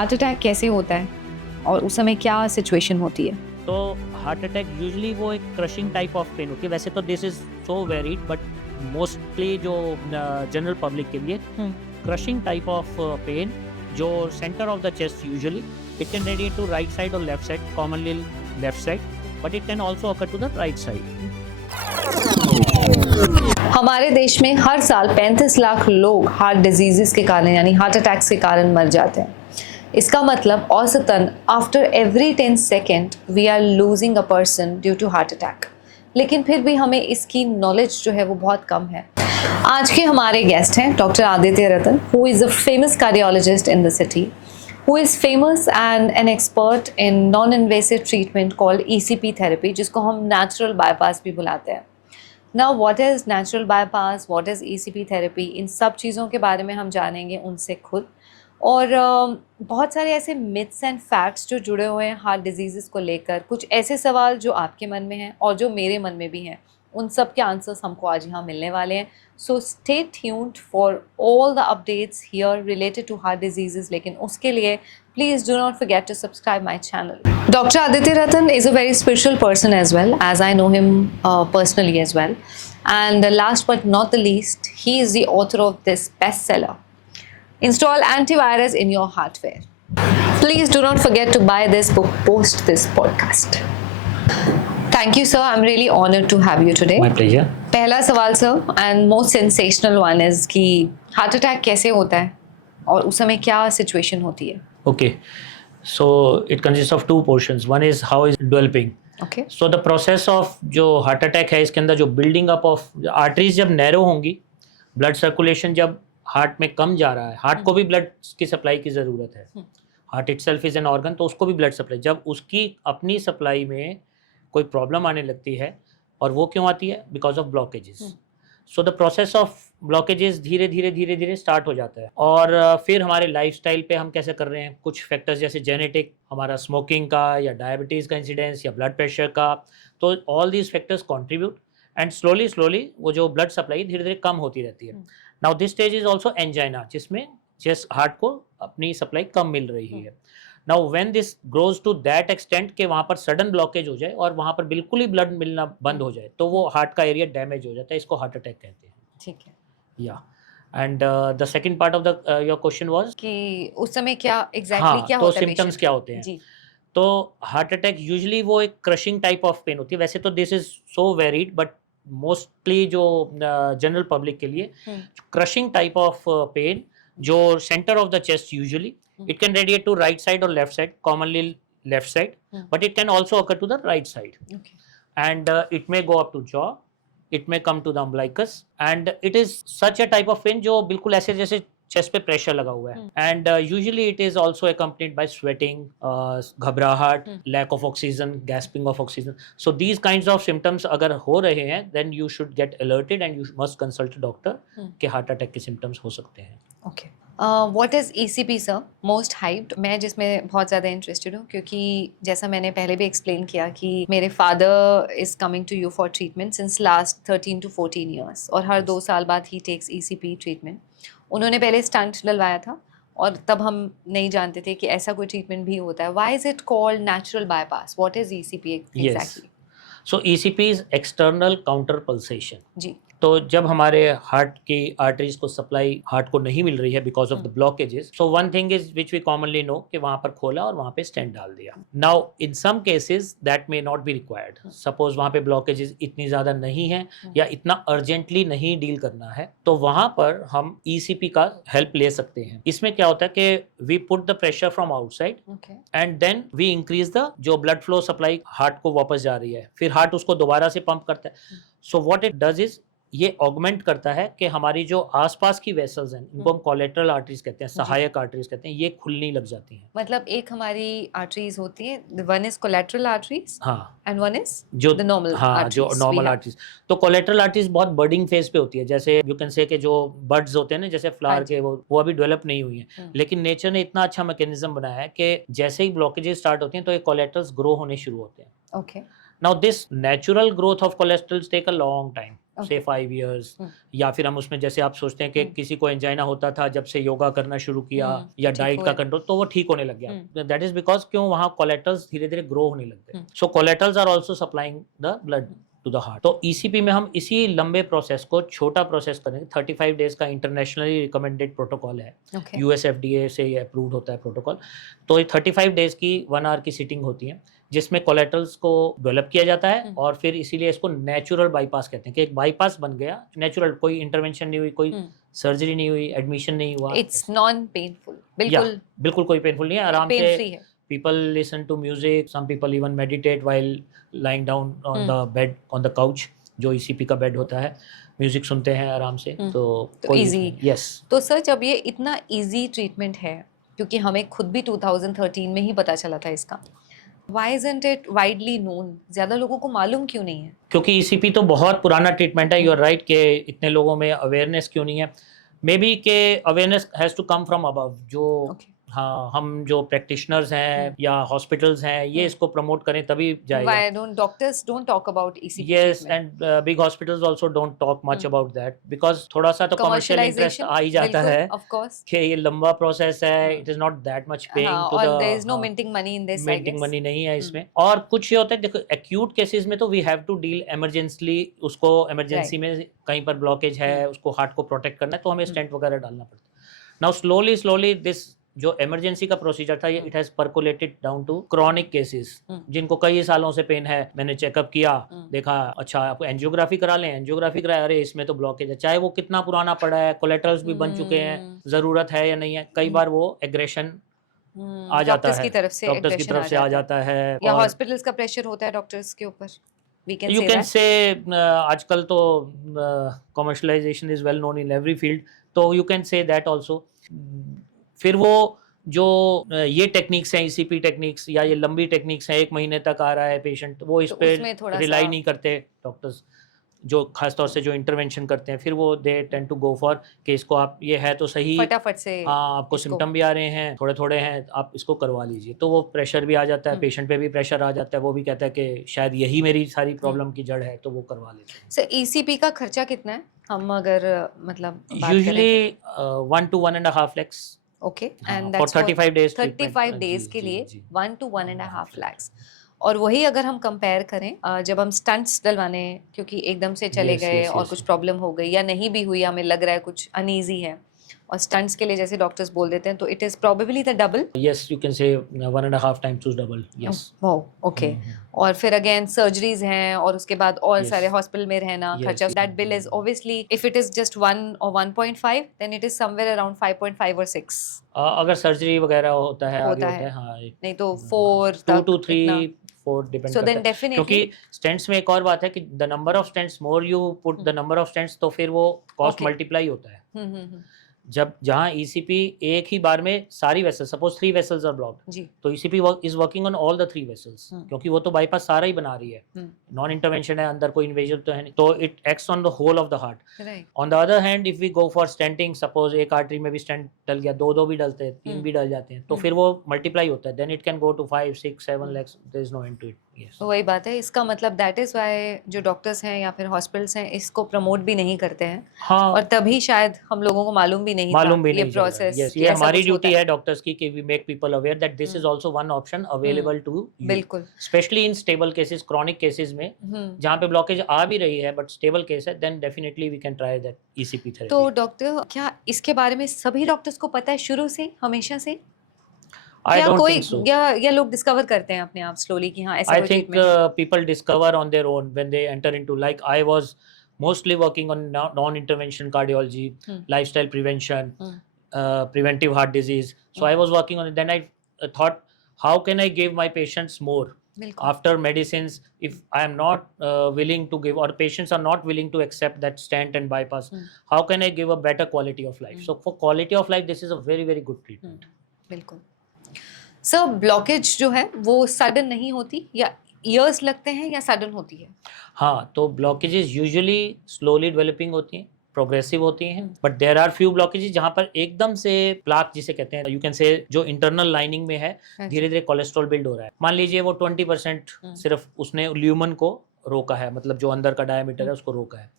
Heart attack कैसे होता है और उस समय क्या सिचुएशन होती है? तो हार्ट अटैक यूजुअली वो एक क्रशिंग टाइप ऑफ पेन होती है। वैसे तो this is so varied, but mostly जो जनरल पब्लिक के लिए क्रशिंग टाइप ऑफ पेन जो centre of the chest usually it can radiate to right side और left side, commonly left side, but it can also occur to the right side. हमारे देश में हर साल 35 लाख लोग heart diseases के कारण यानी हार्ट अटैक्स के कारण मर जाते हैं। इसका मतलब औसतन after every 10 second we are losing a person due to heart attack. लेकिन फिर भी हमें इसकी नॉलेज जो है वो बहुत कम है। आज के हमारे गेस्ट हैं doctor Aditya Ratan, who is a famous cardiologist in the city, who is famous and an expert in non-invasive treatment called ECP therapy, जिसको हम natural bypass भी बुलाते हैं। Now what is natural bypass, what is ECP therapy, इन सब चीज़ों के बारे में हम जानेंगे उनसे खुद। और बहुत सारे ऐसे मिथ्स एंड फैक्ट्स जो जुड़े हुए हैं हार्ट डिजीज़ को लेकर, कुछ ऐसे सवाल जो आपके मन में हैं और जो मेरे मन में भी हैं, उन सब के आंसर्स हमको आज यहाँ मिलने वाले हैं। So stay tuned for all the updates here related to heart disease. लेकिन उसके लिए please do not forget to subscribe my channel. Dr. Aditya Ratan is a very spiritual person as well, as I know him personally as well. And last but not the least, he is the author of this bestseller, Install Antivirus in Your Hardware. Please do not forget to buy this book post this podcast. Thank you, sir. I'm really honored to have you today. My pleasure. पहला सवाल sir, and most sensational one is कि heart attack कैसे होता है और उस समय क्या सिचुएशन होती है? Okay, so it consists of two portions. One is how is developing. Okay. So the process of जो हार्ट अटैक है इसके अंदर जो बिल्डिंग अप ऑफ आर्टरीज जब नैरो होंगी, ब्लड सर्कुलेशन जब हार्ट में कम जा रहा है, हार्ट को भी ब्लड की सप्लाई की ज़रूरत है। Heart itself is an organ, तो उसको भी ब्लड सप्लाई, जब उसकी अपनी सप्लाई में कोई प्रॉब्लम आने लगती है, और वो क्यों आती है? Because of blockages. So the process of blockages धीरे धीरे स्टार्ट हो जाता है। और फिर हमारे लाइफस्टाइल पे हम कैसे कर रहे हैं, कुछ फैक्टर्स जैसे जेनेटिक, हमारा स्मोकिंग का या डायबिटीज़ का इंसिडेंस या ब्लड प्रेशर का, तो all these factors contribute and slowly वो जो ब्लड सप्लाई धीरे धीरे कम होती रहती है। Now this stage is also angina, जिसमें चेस्ट हार्ट को अपनी सप्लाई कम मिल रही है। Now when this grows to that extent के वहाँ पर सडन ब्लॉकेज हो जाए और वहाँ पर बिल्कुल ही ब्लड मिलना बंद हो जाए, तो वो हार्ट का एरिया डैमेज हो जाता है, इसको हार्ट अटैक कहते हैं। ठीक है। या and the second part of the your question was कि उस समय क्या एग्जैक्टली क्या तो होता है, सिम्टम्स patient क्या को? होते हैं? जी। तो हार्ट अटैक यूजुअली वो एक क्रशिंग टाइप ऑफ पेन होती है। वैसे तो this is so varied, but mostly जो जनरल पब्लिक के लिए क्रशिंग टाइप ऑफ पेन जो centre of the chest usually it can radiate to right side और left side, commonly left side, but it can also occur to the right side, Okay. and it may go up to jaw, it may come to the umbilicus, and it is such a type of pain जो बिल्कुल ऐसे जैसे chest पे pressure लगा हुआ है। And usually it is also accompanied by sweating, घबराहट, lack of oxygen, gasping of oxygen. So these kinds of symptoms अगर हो रहे हैं, then you should get alerted and you must consult doctor के हार्ट अटैक के symptoms हो सकते हैं। Okay. What is ECP sir, most hyped? मैं जिसमें बहुत ज़्यादा इंटरेस्टेड हूँ क्योंकि जैसा मैंने पहले भी एक्सप्लेन किया कि मेरे father is coming to you for treatment since last 13 to 14 years, और हर 2 साल बाद ही टेक्स ECP ट्रीटमेंट। उन्होंने पहले स्टंट डलवाया था और तब हम नहीं जानते थे कि ऐसा कोई ट्रीटमेंट भी होता है। Why is it called natural bypass? What is ECP exactly? So ECP is external counter pulsation. जी। तो जब हमारे हार्ट की आर्टरीज को सप्लाई हार्ट को नहीं मिल रही है because of the blockages, so one thing is which we commonly know कि वहां पर खोला और वहां पे स्टेंट डाल दिया। Now in some cases that may not be required. Suppose वहां पे ब्लॉकेजेस इतनी ज्यादा नहीं है या इतना अर्जेंटली नहीं डील करना है, तो वहां पर हम ECP का हेल्प ले सकते हैं। इसमें क्या होता है कि we put the pressure from outside and then we increase the जो ब्लड फ्लो सप्लाई हार्ट को वापस जा रही है, फिर हार्ट उसको दोबारा से पंप करता है। So what it does is ये ऑगमेंट करता है कि हमारी जो आसपास की वेसल्स हैं, इनको हम कोलेटरल आर्टरीज कहते हैं, सहायक आर्टरीज कहते हैं, ये खुलनी लग जाती हैं। मतलब एक हमारी आर्टरीज होती है, वन इज कोलेटरल आर्टरीज, हाँ, एंड वन इज जो द नॉर्मल हाँ जो नॉर्मल आर्टरीज। तो कोलेटरल आर्टरीज बहुत बर्डिंग फेज पे होती है, जैसे यू कैन से कि जो बर्ड्स होते हैं ना, जैसे फ्लावर के, वो अभी डेवलप नहीं हुई हैं, लेकिन नेचर ने इतना अच्छा मैकेनिज्म बनाया है कि जैसे ही ब्लॉकेजेस स्टार्ट होती हैं तो ये कोलेटरल्स ग्रो होने शुरू होते हैं। Okay. Now this natural growth of cholesterol take a long time. से 5 इयर्स, या फिर हम उसमें जैसे आप सोचते हैं कि किसी को एंजाइना होता था जब से योगा करना शुरू किया या डाइट का कंट्रोल, तो वो ठीक होने लग गया। दैट इज बिकॉज क्यों, वहाँ कोलेटरल्स धीरे धीरे ग्रो होने लग गए। So collaterals are also supplying the blood to the heart. तो ईसीपी में हम इसी लंबे प्रोसेस को छोटा प्रोसेस करेंगे। 35 डेज का इंटरनेशनली रिकमेंडेड प्रोटोकॉल है, यूएस एफडीए से ये अप्रूव्ड होता है प्रोटोकॉल। तो ये 35 डेज की 1 आवर की सिटिंग होती है, जिसमें कोलेटरल्स को डेवलप किया जाता है, और फिर इसीलिए इसको नेचुरल बाईपास कहते हैं कि एक बाईपास बन गया नेचुरल, कोई इंटरवेंशन नहीं हुई, कोई सर्जरी नहीं हुई, एडमिशन नहीं हुआ, इट्स नॉन पेनफुल, बिल्कुल कोई पेनफुल नहीं है, आराम से है। people listen to music, some people even meditate while lying down on the bed, on the couch, जो ECP का बेड होता है, म्यूजिक सुनते हैं आराम से। तो इजी। यस। तो सर जब ये इतना इजी ट्रीटमेंट है, क्योंकि हमें खुद भी 2013 में ही पता चला था इसका, why isn't it widely known? ज्यादा लोगों को मालूम क्यों नहीं है? क्योंकि ECP तो बहुत पुराना ट्रीटमेंट है, यू आर राइट, कि इतने लोगों में अवेयरनेस क्यों नहीं है। मे बी के awareness has to come from above, जो हाँ, हम जो प्रैक्टिशनर्स हैं या हॉस्पिटल्स हैं, ये इसको प्रमोट करें तभी जाएगा। Why don't doctors don't talk about ECP? Yes, and big hospitals also don't talk much about that, because थोड़ा सा तो commercial interest आ ही जाता है of course, कि ये लंबा प्रोसेस है, it is not that much paying to और the, there is no minting money in this, minting money नहीं है इसमें। और कुछ ये होता है, देखो acute cases में तो we have to deal emergency, उसको emergency में कहीं पर ब्लॉकेज है, उसको हार्ट को प्रोटेक्ट करना है, तो हमें स्टेंट वगैरह डालना पड़ता है। Now slowly this जो इमरजेंसी का प्रोसीजर था, ये it has percolated down to chronic cases, जिनको कई सालों से पेन है, मैंने चेकअप किया, देखा अच्छा आपको एंजियोग्राफी करा लें, एंजियोग्राफी कराया, अरे इसमें तो ब्लॉकेज है, चाहे वो कितना पुराना पड़ा है, कोलेटरल्स भी बन चुके हैं, जरूरत है या नहीं है, कई बार वो एग्रेशन आ जाता है, डॉक्टर्स की तरफ से आ जाता है, या हॉस्पिटल्स का प्रेशर होता है डॉक्टर्स के ऊपर। यू कैन से आजकल तो commercialisation is well known in every field, तो you can say that also. फिर वो जो ये टेक्निक्स हैं, ECP टेक्निक्स या ये लंबी टेक्निक्स हैं, 1 महीने तक आ रहा है पेशेंट, वो इस पे रिलाई नहीं करते डॉक्टर्स, जो खासतौर से जो इंटरवेंशन करते हैं, फिर वो they tend to go for कि इसको आप, ये है तो सही, फटाफट से, हाँ आपको सिम्टम भी आ रहे हैं, थोड़े थोड़े हैं, आप इसको करवा लीजिए। तो वो प्रेशर भी आ जाता है, पेशेंट पे भी प्रेशर आ जाता है, वो भी कहता है कि शायद यही मेरी सारी प्रॉब्लम की जड़ है, तो वो करवा लेते हैं। सर ECP का खर्चा कितना है, हम अगर मतलब usually 1 to 1.5 lakhs। Okay, and for 35 days 35 days के लिए 1 to 1.5 lakhs। और वही अगर हम कंपेयर करें जब हम स्टंट्स डलवाने, क्योंकि एकदम से चले गए और कुछ प्रॉब्लम हो गई या नहीं भी हुई, हमें लग रहा है कुछ अनईजी है, और स्टंट्स के लिए जैसे डॉक्टर्स बोल देते हैं, तो it is probably the double. Yes, you can से 1.5 times to double। Yes, okay. और फिर अगेन सर्जरीज हैं, और उसके बाद और सारे हॉस्पिटल में रहना, खर्चा, that bill is obviously, if it is just 1 or 1.5 then it is somewhere around 5.5 or 6। अगर सर्जरी वगैरह होता है हाँ, नहीं तो 4 2 to 3 4 डिपेंड So then करता है, definitely- क्योंकि स्टेंट्स में एक और बात है कि the number of stents, more you put the number of stents, तो फिर वो कॉस्ट मल्टीप्लाई होता है। जब जहाँ ECP एक ही बार में सारी vessels, suppose 3 vessels are blocked, तो ECP is working on all the 3 vessels, क्योंकि वो तो बाईपास सारा ही बना रही है, नॉन इंटरवेंशन है, अंदर कोई इन्वेजन तो है नहीं, तो it acts on the whole of the heart. On the other hand, if we go for stenting, suppose एक आर्टरी में भी स्टेंट डल गया, 2 भी डलते हैं, 3 भी डल जाते हैं, तो फिर वो मल्टीप्लाई होता है, then it can go to 5 6 7 lakhs, there is no end to it. तो वही बात है, इसका मतलब दैट इज व्हाई जो डॉक्टर्स हैं या फिर हॉस्पिटल्स हैं इसको प्रमोट भी नहीं करते हैं। हाँ, और तभी शायद हम लोगों को मालूम भी नहीं ये प्रोसेस। yes, ये हमारी ड्यूटी है डॉक्टर्स की कि we make people aware that this is also one option available to you. बिल्कुल, specially in stable cases, chronic cases में जहाँ पे ब्लॉकेज आ भी रही है बट स्टेबल केस है, then definitely we can try that ECP therapy. तो डॉक्टर, क्या इसके बारे में सभी डॉक्टर्स को पता है शुरू से, हमेशा से? I don't think so. या लोग डिस्कवर करते हैं अपने आप स्लोली कि हाँ ऐसा I think people discover on their own when they enter into, like I was mostly working on non-intervention cardiology, lifestyle prevention, preventive heart disease. So I was working on it. Then I thought, how can I give my patients more? After medicines, if I am not willing to give, or patients are not willing to accept that stent and bypass, how can I give a better quality of life? So for quality of life, this is a very, very good treatment. बिल्कुल। Sir, blockage जो है वो sudden नहीं होती, या years लगते हैं, या सडन होती है? हाँ, तो ब्लॉकेजेस यूजुअली स्लोली डेवलपिंग होती हैं, प्रोग्रेसिव होती हैं, but there are few blockages जहाँ पर एकदम से प्लाक जिसे कहते हैं, यू कैन से, जो इंटरनल लाइनिंग में है धीरे धीरे कोलेस्ट्रॉल बिल्ड हो रहा है। मान लीजिए वो 20% सिर्फ उसने ल्यूमन को रोका है, मतलब जो अंदर का डायमीटर है उसको रोका है,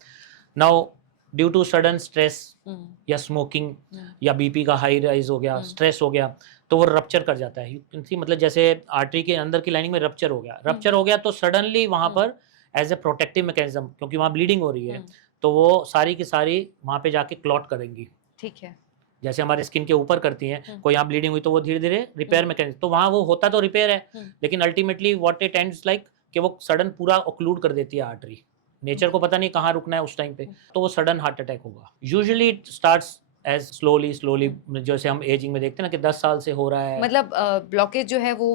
now due to sudden stress या स्मोकिंग या बीपी का हाई राइज हो गया, स्ट्रेस हो गया, तो वो रप्चर कर जाता है। यू कैन सी, मतलब जैसे आर्टरी के अंदर की लाइनिंग में रप्चर हो गया तो सडनली वहाँ पर एज ए प्रोटेक्टिव मैकेनिज्म, क्योंकि वहाँ ब्लीडिंग हो रही है, तो वो सारी की सारी वहाँ पे जाके क्लॉट करेंगी। ठीक है। जैसे हमारे स्किन के ऊपर करती हैं, कोई यहाँ ब्लीडिंग हुई तो वो धीरे धीरे रिपेयर मैकेनिज्म, तो वहाँ वो होता तो रिपेयर है, लेकिन ultimately what it ends like कि वो सडन पूरा ऑक्लूड कर देती है आर्टरी। नेचर को पता नहीं कहाँ रुकना है उस टाइम पे, तो वो सडन हार्ट अटैक होगा। Usually it starts as slowly, जैसे हम एजिंग में देखते हैं ना कि 10 साल से हो रहा है, मतलब ब्लॉकेज जो है वो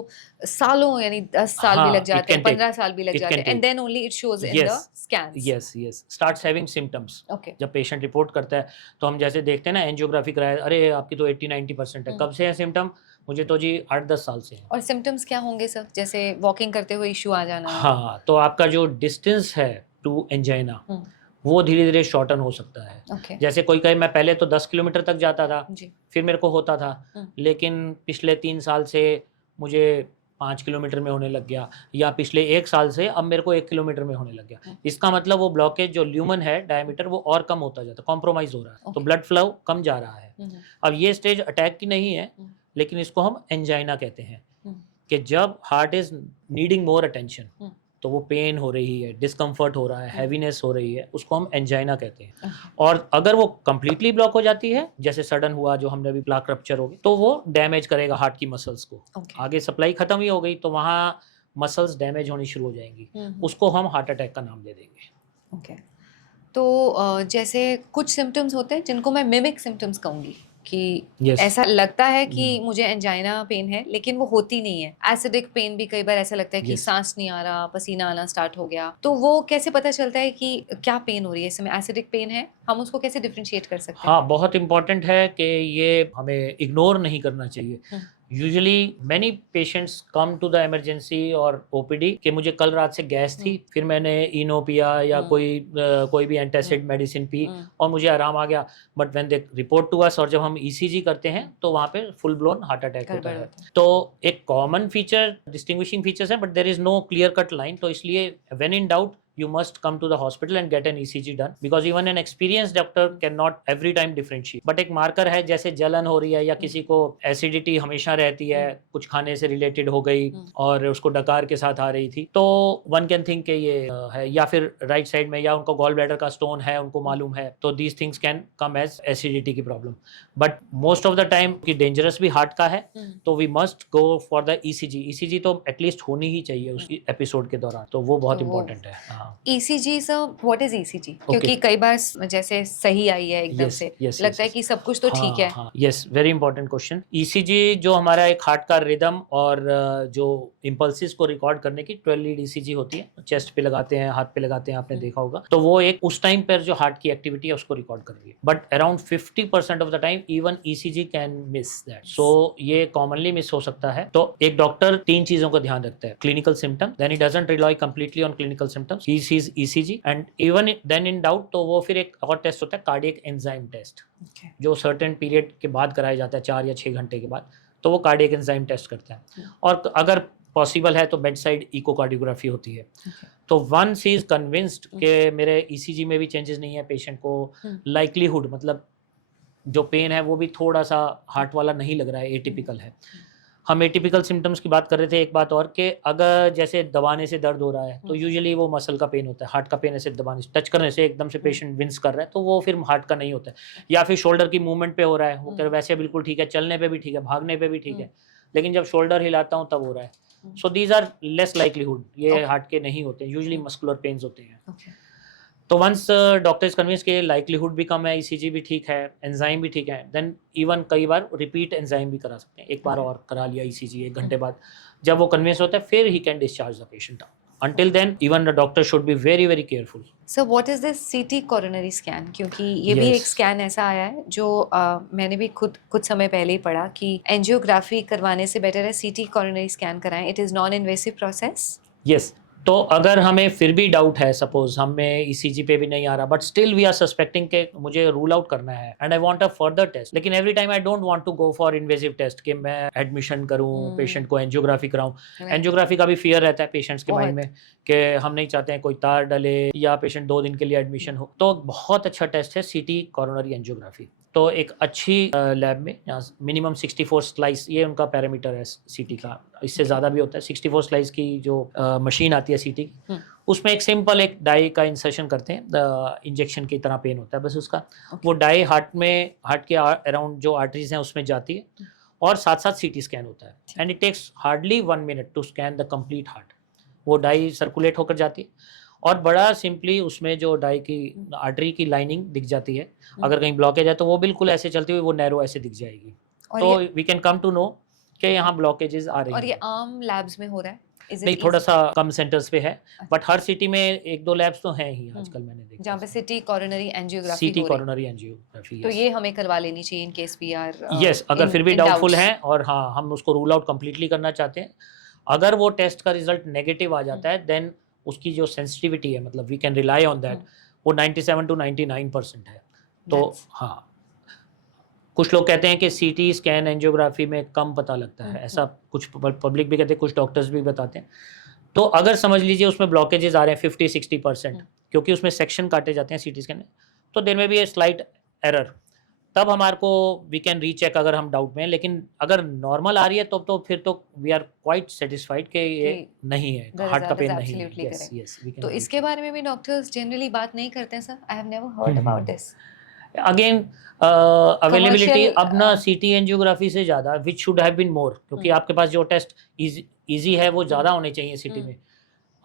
सालों, यानी 10 साल भी लग जाते हैं, 15 साल भी लग जाते हैं, and then only it shows in the scans. Yes starts having symptoms. Okay. जब पेशेंट रिपोर्ट करता है तो हम जैसे देखते हैं ना, एंजियोग्राफी कराया, अरे आपकी तो 80-90% है, कब से है सिम्टम? मुझे तो जी 8-10 साल से है। और सिम्टम्स क्या होंगे सर? जैसे वॉकिंग करते हुए इश्यू आ जाना? हाँ, तो आपका जो डिस्टेंस है टू एंजाइना वो धीरे धीरे शॉर्टन हो सकता है। Okay. जैसे कोई कहे मैं पहले तो 10 किलोमीटर तक जाता था जी। फिर मेरे को होता था, लेकिन पिछले 3 साल से मुझे 5 किलोमीटर में होने लग गया, या पिछले 1 साल से अब मेरे को 1 किलोमीटर में होने लग गया। इसका मतलब वो ब्लॉकेज जो ल्यूमन है डायमीटर वो और कम होता जाता है, कॉम्प्रोमाइज हो रहा है, तो ब्लड फ्लो कम जा रहा है। अब ये स्टेज अटैक की नहीं है, लेकिन इसको हम एंजाइना कहते हैं, कि जब heart is needing more attention, तो वो पेन हो रही है, डिस्कम्फर्ट हो रहा है, हैवीनेस हो रही है, उसको हम एंजाइना कहते हैं। और अगर वो कंप्लीटली ब्लॉक हो जाती है, जैसे सडन हुआ जो हमने अभी प्लाक रप्चर हो गई, तो वो डैमेज करेगा हार्ट की मसल्स को। आगे सप्लाई खत्म ही हो गई तो वहाँ मसल्स डैमेज होनी शुरू हो जाएंगी, उसको हम हार्ट अटैक का नाम दे देंगे। ओके। तो जैसे कुछ सिम्टम्स होते हैं जिनको मैं मिमिक सिम्टम्स कहूँगी कि ऐसा लगता है कि मुझे एंजाइना पेन है, लेकिन वो होती नहीं है। एसिडिक पेन भी कई बार ऐसा लगता है कि सांस नहीं आ रहा, पसीना आना स्टार्ट हो गया, तो वो कैसे पता चलता है कि क्या पेन हो रही है? इस समय एसिडिक पेन है, हम उसको कैसे डिफरेंशिएट कर सकते हैं? हाँ, बहुत इंपॉर्टेंट है कि ये हमें इग्नोर नहीं करना चाहिए। Usually many patients come to the emergency और ओपीडी कि मुझे कल रात से गैस थी, फिर मैंने इनो पिया या कोई भी एंटासिड मेडिसिन पी और मुझे आराम आ गया, but when they report to us और जब हम ईसीजी करते हैं तो वहाँ पे फुल ब्लोन हार्ट अटैक होता है। तो एक कॉमन फीचर, डिस्टिंग्विशिंग फीचर्स है, but there is no clear cut line, तो इसलिए when in doubt you must come to the hospital and get an ECG done, because even an experienced doctor cannot every time differentiate. but एक marker है, जैसे जलन हो रही है या किसी को एसिडिटी हमेशा रहती है, कुछ खाने से रिलेटेड हो गई और उसको डकार के साथ आ रही थी, तो वन कैन थिंक कि ये है, या फिर राइट साइड में, या उनको गॉल ब्लैडर का स्टोन है, उनको मालूम है, तो these things can come as acidity की problem. But most of the time कि डेंजरस भी हार्ट का है, तो we must go for the ECG. ECG तो एटलीस्ट होनी ही चाहिए उस एपिसोड के दौरान, तो वो बहुत इंपॉर्टेंट है। ECG sir, what is ECG? क्योंकि कई बार जैसे सही आई है एकदम से, लगता है कि सब कुछ तो ठीक है। Yes, very important question. ECG जो हमारा एक हार्ट का रिदम और जो इम्पल्सिस को रिकॉर्ड करने की 12 लीड ECG होती है, चेस्ट पे लगाते हैं, हाथ पे लगाते हैं, आपने देखा होगा, तो वो एक उस टाइम पर जो हार्ट की एक्टिविटी है उसको रिकॉर्ड कर रही है, but around 50% of the time even ECG can miss that, so ये कॉमनली मिस हो सकता है। तो एक डॉक्टर 3 चीजों का ध्यान रखता है, clinical symptom, then he doesn't rely completely on clinical symptoms, he sees ECG, and even then in doubt तो वो फिर एक और टेस्ट होता है, कार्डियक एंजाइम टेस्ट, जो सर्टेन पीरियड के बाद कराया जाता है, 4 या 6 घंटे के बाद, तो वो कार्डियक एंजाइम टेस्ट करता है। और अगर पॉसिबल है तो बेड साइड इकोकार्डियोग्राफी होती है। तो वंस ही इज कन्विंस्ड कि मेरे ECG में भी चेंजेस नहीं है, पेशेंट को लाइकलीहुड, मतलब जो पेन है वो भी थोड़ा सा हार्ट वाला नहीं लग रहा है, एटिपिकल है। हम एटिपिकल सिम्टम्स की बात कर रहे थे, एक बात और कि अगर जैसे दबाने से दर्द हो रहा है तो यूजुअली वो मसल का पेन होता है, हार्ट का पेन ऐसे दबाने से, टच करने से एकदम से पेशेंट विंस कर रहा है तो वो फिर हार्ट का नहीं होता है। या फिर शोल्डर की मूवमेंट पे हो रहा है, वो कह वैसे बिल्कुल ठीक है, चलने पे भी ठीक है, भागने पे भी ठीक है, लेकिन जब शोल्डर हिलाता हूँ तब हो रहा है, so these are less likelihood, ये हार्ट के नहीं होते, यूजुअली मस्कुलर पेन्स होते हैं। तो वंस डॉक्टर इज कन्विंस के लाइकलीहुड भी कम है, ECG भी ठीक है, एंजाइम भी ठीक है, देन इवन कई बार रिपीट एंजाइम भी करा सकते हैं, एक बार और करा लिया ECG 1 घंटे बाद, जब वो कन्विंस होता है फिर he can discharge the patient. Until then, even the doctor should be very very careful. So what is this CT coronary scan? क्योंकि ये भी एक स्कैन ऐसा आया है जो मैंने भी खुद कुछ समय पहले ही पढ़ा कि एंजियोग्राफी करवाने से बेटर है CT coronary scan कराएं, it is non invasive process. Yes, तो अगर हमें फिर भी डाउट है, सपोज हमें ईसीजी पे भी नहीं आ रहा, but still we are suspecting के मुझे रूल आउट करना है and I want a further test, लेकिन every time I don't want to go for invasive test कि मैं एडमिशन करूं, पेशेंट को एंजियोग्राफी कराऊं। एंजियोग्राफी का भी फियर रहता है पेशेंट्स के माइंड में कि हम नहीं चाहते हैं कोई तार डले या पेशेंट 2 दिन के लिए एडमिशन हो। तो बहुत अच्छा टेस्ट है सीटी कोरोनरी एंजियोग्राफी। तो एक अच्छी लैब में मिनिमम 64 स्लाइस, ये उनका पैरामीटर है सीटी का, इससे ज़्यादा भी होता है। 64 स्लाइस की जो मशीन आती है सीटी की, उसमें एक सिंपल एक डाई का इंसर्शन करते हैं, इंजेक्शन की तरह पेन होता है बस उसका। वो डाई हार्ट के अराउंड जो आर्टरीज हैं उसमें जाती है और साथ साथ सीटी स्कैन होता है and it takes hardly 1 minute to scan the complete heart. वो डाई सर्कुलेट होकर जाती है और बड़ा सिंपली उसमें जो डाई की आर्टरी की लाइनिंग दिख जाती है। अगर कहीं ब्लॉकेज है तो वो बिल्कुल ऐसे चलती हुई वो नैरो ऐसे दिख जाएगी, तो we can come to know कि यहाँ ब्लॉकेजेस आ रही हैं। और ये आम लैब्स में हो रहा है? नहीं, थोड़ा सा कम सेंटर्स पे है, बट हर सिटी में 1-2 लैब्स तो हैं ही आजकल, मैंने देखा जहाँ पे CT coronary angiography CT coronary angiography. तो ये हमें करवा लेनी चाहिए in case we are yes, अगर फिर भी डाउटफुल है और हाँ हम उसको रूल आउट कम्प्लीटली करना चाहते हैं, अगर वो टेस्ट का रिजल्ट नेगेटिव आ जाता है देन उसकी जो सेंसिटिविटी है, मतलब we can rely on that, वो 97 to 99% है। तो हाँ, कुछ लोग कहते हैं कि सीटी स्कैन एंजियोग्राफी में कम पता लगता है, ऐसा कुछ पब्लिक भी कहते हैं, कुछ डॉक्टर्स भी बताते हैं। तो अगर समझ लीजिए उसमें ब्लॉकेजेस आ रहे हैं 50-60%, क्योंकि उसमें सेक्शन काटे जाते हैं सीटी स्कैन में, तो देयर में भी ए स्लाइट एरर, तब हमारे को वी कैन रीचेक अगर हम डाउट में हैं। लेकिन अगर नॉर्मल आ रही है तो फिर तो वी आर क्वाइट सेटिस्फाइड कि ये नहीं है, हार्ट का पेन नहीं है। Yes, yes, we can. तो इसके बारे में भी डॉक्टर्स जनरली बात नहीं करते हैं sir? I have never heard about this. Again availability अब ना सीटी एंजियोग्राफी से ज़्यादा which should have been more, क्योंकि आपके पास जो टेस्ट इजी है वो ज़्यादा होने चाहिए सिटी में।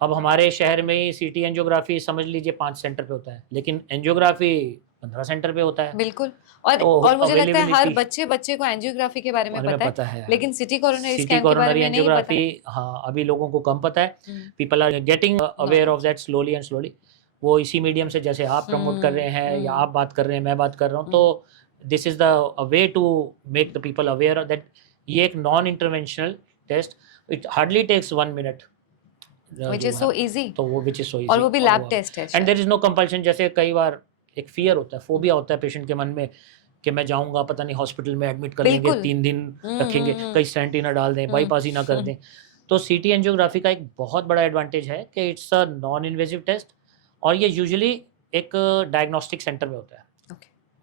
अब हमारे शहर में ही सीटी एंजियोग्राफी समझ लीजिए 5 सेंटर पे होता है, लेकिन एंजियोग्राफी 15 सेंटर पे होता है। बिल्कुल। और मुझे लगता है हर बच्चे को एंजियोग्राफी के बारे में पता है, लेकिन सिटी कोरोनरी स्कैन के बारे में नहीं पता है। हाँ, अभी लोगों को कम पता है, people are getting aware of that slowly and slowly. वो इसी मीडियम से, जैसे आप प्रमोट कर रहे हैं या आप बात कर रहे हैं, मैं बात कर रहा हूँ, तो this is the way to make the people aware that ये एक non interventional test, it hardly takes 1 minute, which is so easy, तो वो which is so easy, और वो भी लैब टेस्ट है and there is no compulsion। जैसे कई बार एक फियर होता है, फोबिया होता है पेशेंट के मन में कि मैं जाऊंगा, पता नहीं हॉस्पिटल में एडमिट कर लेंगे, 3 दिन रखेंगे, कहीं स्टेंट ही ना डाल दें, बाईपास ही ना कर दें। तो सीटी एंजियोग्राफी का एक बहुत बड़ा एडवांटेज है कि it's a non invasive test, और ये यूजुअली एक डायग्नोस्टिक सेंटर में होता है,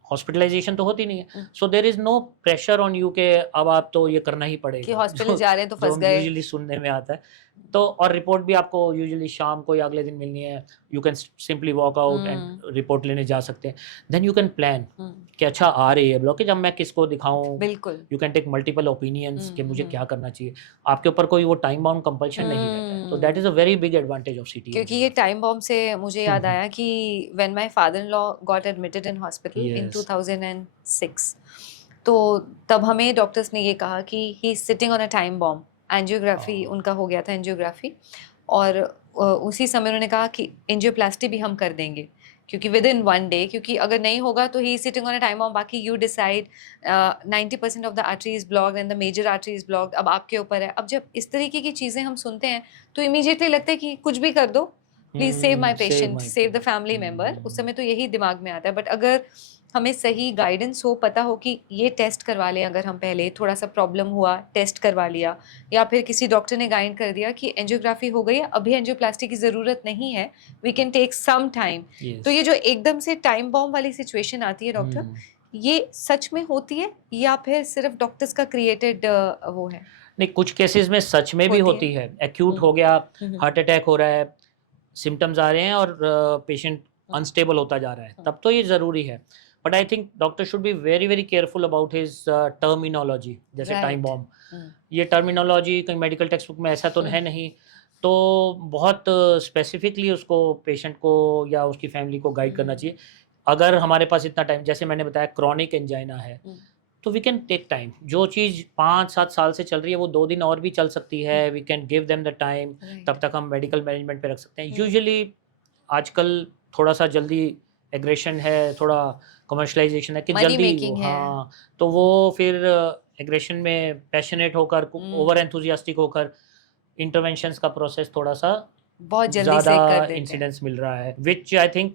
हॉस्पिटलाइजेशन तो होती नहीं है। So there is no pressure on you के अब आप तो ये करना ही पड़ेगा कि हॉस्पिटल जा रहे हैं तो फंस गए, यूजुअली सुनने में आता है। तो और रिपोर्ट भी आपको यूजुअली शाम को या अगले दिन मिलनी है, you can simply walk out and report लेने जा सकते हैं। देन यू कैन प्लान कि अच्छा आ रही है ब्लॉकेज, अब मैं किसको दिखाऊं। बिल्कुल, you can take multiple opinions कि मुझे क्या करना चाहिए, आपके ऊपर कोई वो टाइम बाउंड कंपल्शन नहीं रहता है। तो that is a very big advantage of सीटी। क्योंकि ये टाइम बॉम्ब से मुझे याद आया कि when my father in law got admitted in hospital in 2006, तो तब हमें डॉक्टर्स ने ये कहा कि he is sitting on a time bomb. Angiography उनका हो गया था, एंजियोग्राफी, और उसी समय उन्होंने कहा कि एंजियोप्लास्टी भी हम कर देंगे, क्योंकि विद इन 1 डे, क्योंकि अगर नहीं होगा तो ही sitting on a time bomb, बाकी you decide 90% of the artery is blocked and the major artery is blocked, अब आपके ऊपर है। अब जब इस तरीके की चीज़ें हम सुनते हैं तो इमीडिएटली लगता है कि कुछ भी कर दो, please save my patient, save the family member. उस समय तो यही दिमाग में आता है। बट अगर हमें सही गाइडेंस हो, पता हो कि ये टेस्ट करवा लें, अगर हम पहले थोड़ा सा प्रॉब्लम हुआ टेस्ट करवा लिया, या फिर किसी डॉक्टर ने गाइड कर दिया कि एंजियोग्राफी हो गई है, अभी एंजियोप्लास्टी की ज़रूरत नहीं है, we can take some time. तो ये जो एकदम से टाइम बॉम्ब वाली सिचुएशन आती है डॉक्टर, ये सच में होती है या फिर सिर्फ डॉक्टर्स का क्रिएटेड वो है? नहीं, कुछ केसेस में सच में भी होती है। एक्यूट हो गया, हार्ट अटैक हो रहा है, सिम्टम्स आ रहे हैं और पेशेंट अनस्टेबल होता जा रहा है, तब तो ये ज़रूरी है। But I think doctor should be very very careful about his terminology. जैसे टाइम बॉम्ब, ये टर्मिनोलॉजी कहीं मेडिकल टेक्स्ट बुक में ऐसा तो है नहीं, तो बहुत स्पेसिफिकली उसको पेशेंट को या उसकी फैमिली को गाइड करना चाहिए। अगर हमारे पास इतना टाइम, जैसे मैंने बताया क्रॉनिक एंजाइना है, तो वी कैन टेक टाइम। जो चीज़ 5-7 साल से चल रही है वो 2 दिन और भी चल सकती है, we can give them the time, तब तक हम मेडिकल मैनेजमेंट पे रख सकते हैं। यूजुअली आजकल थोड़ा सा जल्दी एग्रेशन है, थोड़ा कमर्शलाइजेशन है कि जल्दी, हाँ, तो वो फिर एग्रेशन में पैशनेट होकर, ओवर एंथुजियास्टिक होकर इंटरवेंशंस का प्रोसेस थोड़ा सा बहुत जल्दी से ज़्यादा कर देते हैं। इंसिडेंस मिल रहा है, विच आई थिंक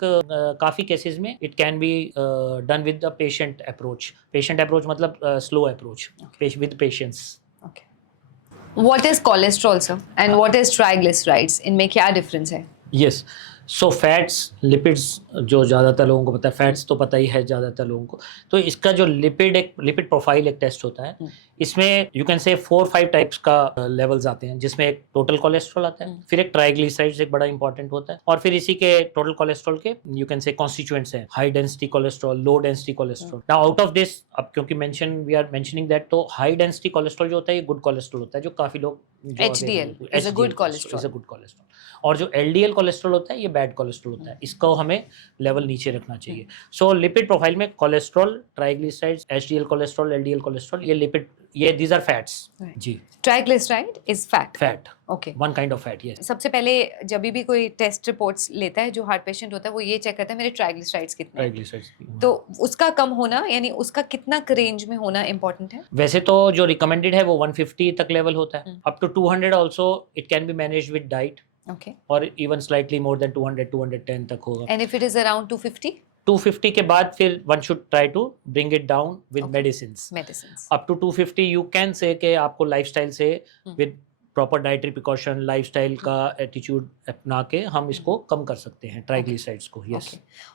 काफ़ी केसेस में it can be done with the patient approach मतलब slow approach with patience. Okay, what is cholesterol sir and what is triglycerides, इनमें क्या डिफरेंस है? यस, सो फैट्स लिपिड्स जो ज़्यादातर लोगों को पता है, फैट्स तो पता ही है ज़्यादातर लोगों को। तो इसका जो लिपिड प्रोफाइल एक टेस्ट होता है, इसमें यू कैन से 4-5 टाइप्स का लेवल्स आते हैं, जिसमें एक टोटल कोलेस्ट्रॉल आता है, फिर एक ट्राइग्लिसराइड्स एक बड़ा इंपॉर्टेंट होता है, और फिर इसी के टोटल कोलेस्ट्रॉल के यू कैन से कॉन्स्टिट्यूएंट्स हैं, high density cholesterol, low density cholesterol. Now out of this, अब क्योंकि वी आर मेंशनिंग दैट, तो हाई डेंसिटी कोलेस्ट्रॉल जो होता है ये गुड कोलेस्ट्रॉल होता है, जो काफ़ी लोग HDL is a good cholesterol. और जो LDL कोलेस्ट्रॉल होता है ये बैड कोलेस्ट्रॉल होता है, इसको हमें लेवल नीचे रखना चाहिए। सो लिपिड प्रोफाइल में cholesterol, triglycerides, HDL cholesterol, LDL cholesterol, ये लिपिड, ये दीज आर फैट्स। जी, triglyceride is fat. Okay, one kind of fat. Yes, सबसे पहले जब भी कोई टेस्ट रिपोर्ट्स लेता है, जो हार्ट पेशेंट होता है वो ये चेक करता है मेरे ट्राइग्लिसराइड्स कितने हैं। ट्राइग्लिसराइड्स, तो उसका कम होना, यानी उसका कितना रेंज में होना इम्पोर्टेंट है? वैसे तो जो रिकमेंडेड है वो 150 तक लेवल होता है, up to 200 also it can be managed with diet, okay, और इवन स्लाइटली मोर देन 210 तक होगा। And if it is around 250 के बाद फिर one should try to bring it down with medicines. Up to 250 you can say कि आपको lifestyle से with proper dietary precaution, lifestyle का एटीट्यूड अपना के हम इसको कम कर सकते हैं ट्राइग्लिसराइड्स को। यस,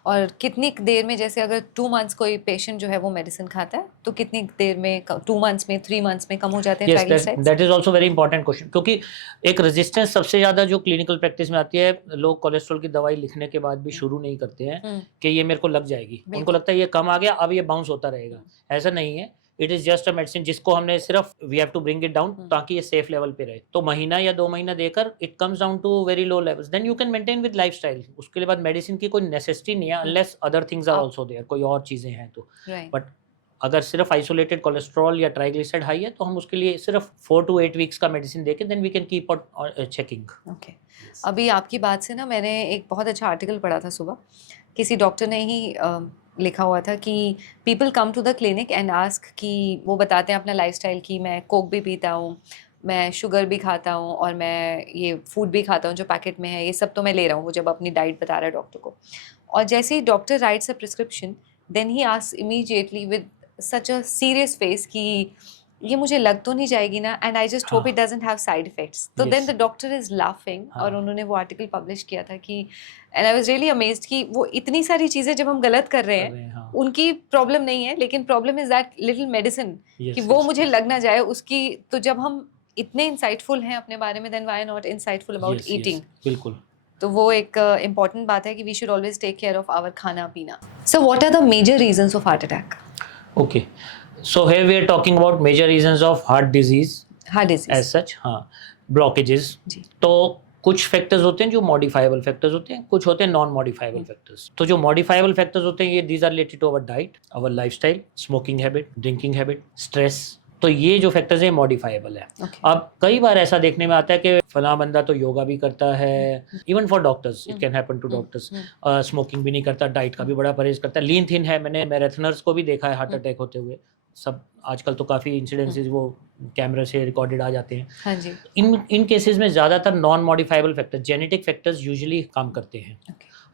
और कितनी देर में, जैसे अगर 2 मंथ्स कोई पेशेंट जो है वो मेडिसिन खाता है, तो कितनी देर में, 2 मंथ्स में, 3 मंथ्स में कम हो जाते हैं triglycerides? That is also very important question, क्योंकि एक रेजिस्टेंस सबसे ज़्यादा जो क्लिनिकल प्रैक्टिस में आती है, लोग कोलेस्ट्रॉल की दवाई लिखने के बाद भी शुरू नहीं करते हैं कि ये मेरे को लग जाएगी, उनको लगता है ये कम आ गया अब ये बाउंस होता रहेगा। ऐसा नहीं है, it is just a medicine जिसको हमने सिर्फ we have to bring it down ताकि ये सेफ लेवल पे रहे। तो महीना या 2 महीना देकर it comes down to very low levels, then you can maintain with lifestyle. उसके बाद मेडिसिन की कोई नेसेसिटी नहीं है, unless other things are also there, कोई और चीजें हैं तो। बट अगर सिर्फ आइसोलेटेड कोलेस्ट्रॉल या ट्राइग्लिसराइड हाई है तो हम उसके लिए सिर्फ 4 to 8 वीक्स का मेडिसिन देके then we can keep on checking. Okay, अभी आपकी बात से ना मैंने एक बहुत अच्छा आर्टिकल पढ़ा था सुबह, किसी डॉक्टर ने ही लिखा हुआ था कि people come to the clinic and ask, कि वो बताते हैं अपना लाइफस्टाइल की मैं कोक भी पीता हूँ, मैं शुगर भी खाता हूँ, और मैं ये फूड भी खाता हूँ जो पैकेट में है, ये सब तो मैं ले रहा हूँ। वो जब अपनी डाइट बता रहा है डॉक्टर को, और जैसे ही doctor writes a prescription, then he ask immediately with such a serious face कि ये मुझे लग तो नहीं जाएगी ना, and I just hope it doesn't have side effects. तो then the doctor is laughing, और उन्होंने वो आर्टिकल पब्लिश किया था कि, and I was really amazed कि वो इतनी सारी चीज़ें जब हम गलत कर रहे हैं, उनकी प्रॉब्लम नहीं है, लेकिन problem is that little medicine कि वो मुझे लग ना जाए उसकी। तो जब हम इतने इंसाइटफुल हैं अपने बारे में, then why not insightful about eating? बिल्कुल, तो वो एक इम्पॉर्टेंट बात है कि we should always take care of our खाना पीना। So what are the major reasons of heart attack? Okay, so here we are talking about major reasons of heart disease as such। हाँ, blockages। तो कुछ factors होते हैं जो modifiable factors होते हैं, कुछ होते हैं नॉन मॉडिफाइबल फैक्टर्स। तो जो मॉडिफाइबल फैक्टर्स होते हैं ये these are related to our diet, our lifestyle, smoking habit, drinking habit, stress. तो ये जो फैक्टर्स है मॉडिफाइबल है। अब कई बार ऐसा देखने में आता है कि फला बंदा तो योगा भी करता है, even for doctors it can happen to doctors, smoking भी नहीं करता, डाइट का भी बड़ा परहेज करता है, लीन थिन है। मैंने मैराथनर्स को भी देखा है हार्ट अटैक होते हुए। सब आजकल तो काफ़ी इंसिडेंसेस वो कैमरा से रिकॉर्डेड आ जाते हैं। हाँ जी। इन केसेस में ज़्यादातर non modifiable factor, genetic factors usually काम करते हैं।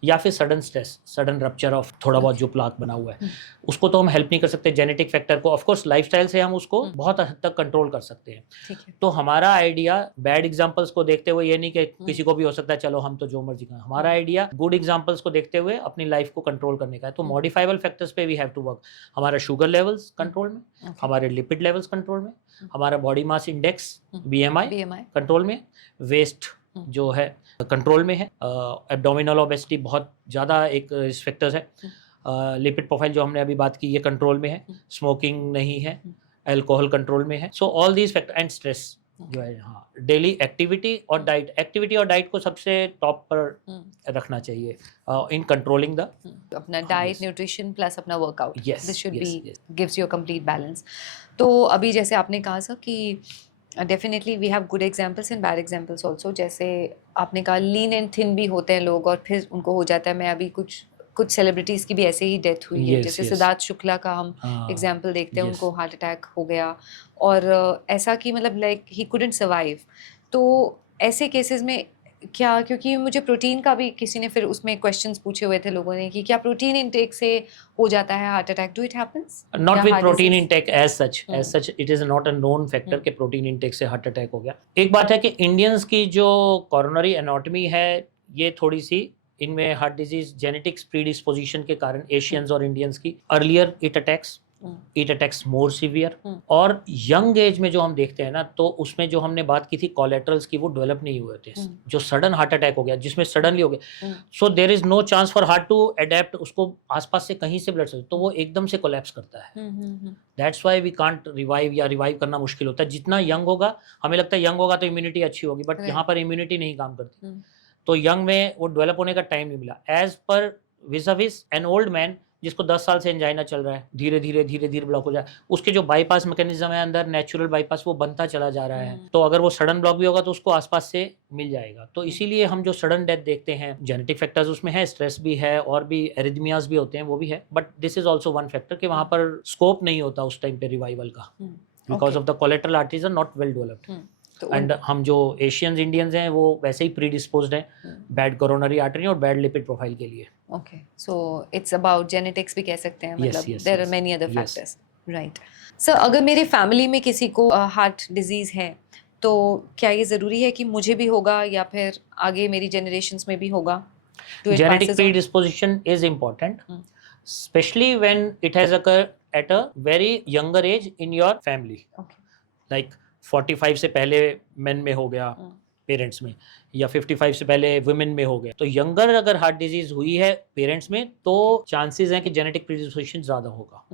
या फिर sudden stress, sudden rupture of थोड़ा बहुत जो प्लाक बना हुआ है, उसको तो हम हेल्प नहीं कर सकते जेनेटिक फैक्टर को। ऑफ कोर्स लाइफस्टाइल से हम उसको बहुत हद तक कंट्रोल कर सकते हैं। तो हमारा आइडिया बैड एग्जांपल्स को देखते हुए, ये नहीं कि किसी को भी हो सकता है चलो हम तो जो मर्जी करें, हमारा आइडिया गुड एग्जांपल्स को देखते हुए अपनी लाइफ को कंट्रोल करने का है। तो मॉडिफाइबल फैक्टर्स पे वी हैव टू वर्क। हमारा शुगर लेवल्स कंट्रोल में, हमारे लिपिड लेवल्स कंट्रोल में, हमारा body mass index BMI control में, वेस्ट जो है कंट्रोल में है, एब्डोमिनल ओबेसिटी बहुत ज़्यादा एक रिस्क फैक्टर्स है, लिपिड प्रोफाइल जो हमने अभी बात की ये कंट्रोल में है, स्मोकिंग नहीं है, अल्कोहल कंट्रोल में है। So all these factor and stress जो है। हाँ, डेली एक्टिविटी और डाइट, एक्टिविटी और डाइट को सबसे टॉप पर रखना चाहिए इन कंट्रोलिंग द अपना डाइट, न्यूट्रिशन प्लस अपना workout. This should be gives you a complete balance. तो अभी जैसे आपने कहा सर कि definitely we have good examples and bad examples also. जैसे आपने कहा लीन एंड थिन भी होते हैं लोग और फिर उनको हो जाता है। मैं अभी कुछ सेलिब्रिटीज़ की भी ऐसे ही डेथ हुई है, जैसे सिद्धार्थ शुक्ला का हम एग्जाम्पल देखते हैं, उनको हार्ट अटैक हो गया और ऐसा कि मतलब लाइक ही कुडंट सर्वाइव। तो ऐसे केसेस में क्या, क्योंकि मुझे प्रोटीन का भी किसी ने फिर उसमें क्वेश्चंस पूछे हुए थे लोगों ने कि क्या प्रोटीन इनटेक से हो जाता है heart attack, do it happens? Not with protein intake as such it is not a known factor कि प्रोटीन इंटेक से हार्ट अटैक हो गया। एक बात है कि इंडियंस की जो कोरोनरी एनाटॉमी है ये थोड़ी सी, इनमें हार्ट डिजीज जेनेटिक्स प्रीडिस्पोजिशन के कारण एशियंस और इंडियंस की earlier it attacks more severe, और यंग एज में जो हम देखते हैं ना, तो उसमें जो हमने बात की थी कोलेटरल्स की, वो डेवलप नहीं हुए थे। जो सडन हार्ट अटैक हो गया जिसमें सडनली हो गया, so there is no chance for heart to adapt, उसको आसपास से कहीं से ब्लड, तो वो एकदम से कोलैप्स करता है। That's why we can't revive, या रिवाइव करना मुश्किल होता है। जितना यंग होगा, हमें लगता है यंग होगा तो इम्यूनिटी अच्छी होगी, बट यहाँ पर इम्यूनिटी नहीं काम करती, तो यंग में वो डेवलप होने का टाइम नहीं मिला। As per विज़ an old man जिसको 10 साल से एंजाइना चल रहा है, धीरे धीरे ब्लॉक हो जाए, उसके जो बाईपास मैकेनिज्म है अंदर, नेचुरल बाईपास, वो बनता चला जा रहा है, तो अगर वो सडन ब्लॉक भी होगा तो उसको आसपास से मिल जाएगा। तो इसीलिए हम जो सडन डेथ देखते हैं, जेनेटिक फैक्टर्स उसमें है, स्ट्रेस भी है, और भी एरिथमियाज भी होते हैं, वो भी है, but this is also one factor कि वहाँ पर स्कोप नहीं होता उस टाइम पे रिवाइवल का, because of the collateral arteries are not well developed. And हम जो एशियंस इंडियंस हैं वो वैसे ही प्रीडिस्पोज्ड हैं बैड कोरोनरी आर्टरी और बैड लिपिड प्रोफाइल के लिए। Okay, so it's about genetics भी कह सकते हैं, मतलब there are many other factors, right? Sir, अगर मेरे फैमिली में किसी को हार्ट डिजीज है तो क्या ये ज़रूरी है कि मुझे भी होगा या फिर आगे मेरी जनरेशंस में भी होगा? Genetic predisposition is important, specially when it has occur at a very younger age in your family, like 45 से पहले मेन में हो गया पेरेंट्स में, या 55 से पहले वुमेन में हो गया, तो यंगर अगर हार्ट डिजीज हुई है पेरेंट्स में तो चांसेस हैं कि जेनेटिक प्रीडिस्पोजिशन ज़्यादा होगा।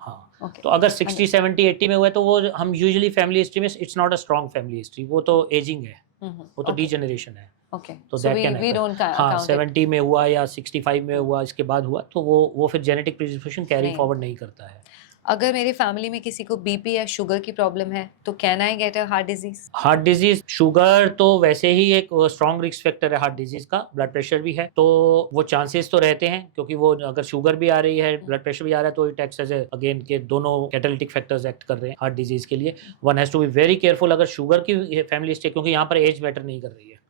हाँ, तो अगर 60, 70, 80 में हुआ है तो वो हम यूजुअली फैमिली हिस्ट्री में, it's not a strong family history, वो तो एजिंग है, वो तो डीजेनरेशन है। तो दैट कैन, हाँ, 70 में हुआ या 65 में हुआ, इसके बाद हुआ, तो वो फिर जेनेटिक प्रीडिस्पोजिशन कैरी फॉरवर्ड नहीं करता है। अगर मेरे फैमिली में किसी को बीपी या शुगर की प्रॉब्लम है तो can I get a heart disease? Heart disease, sugar तो वैसे ही एक स्ट्रॉन्ग रिस्क फैक्टर है हार्ट डिजीज का, ब्लड प्रेशर भी है, तो वो चांसेस तो रहते हैं, क्योंकि वो अगर शुगर भी आ रही है, ब्लड प्रेशर भी आ रहा है, तो इट एक्ट्स एज अगेन के दोनों कैटालिटिक फैक्टर्स एक्ट कर रहे हैं हार्ट डिजीज के लिए। One has to be very careful अगर शुगर की फैमिली हिस्ट्री, क्योंकि यहाँ पर एज मैटर नहीं कर रही है,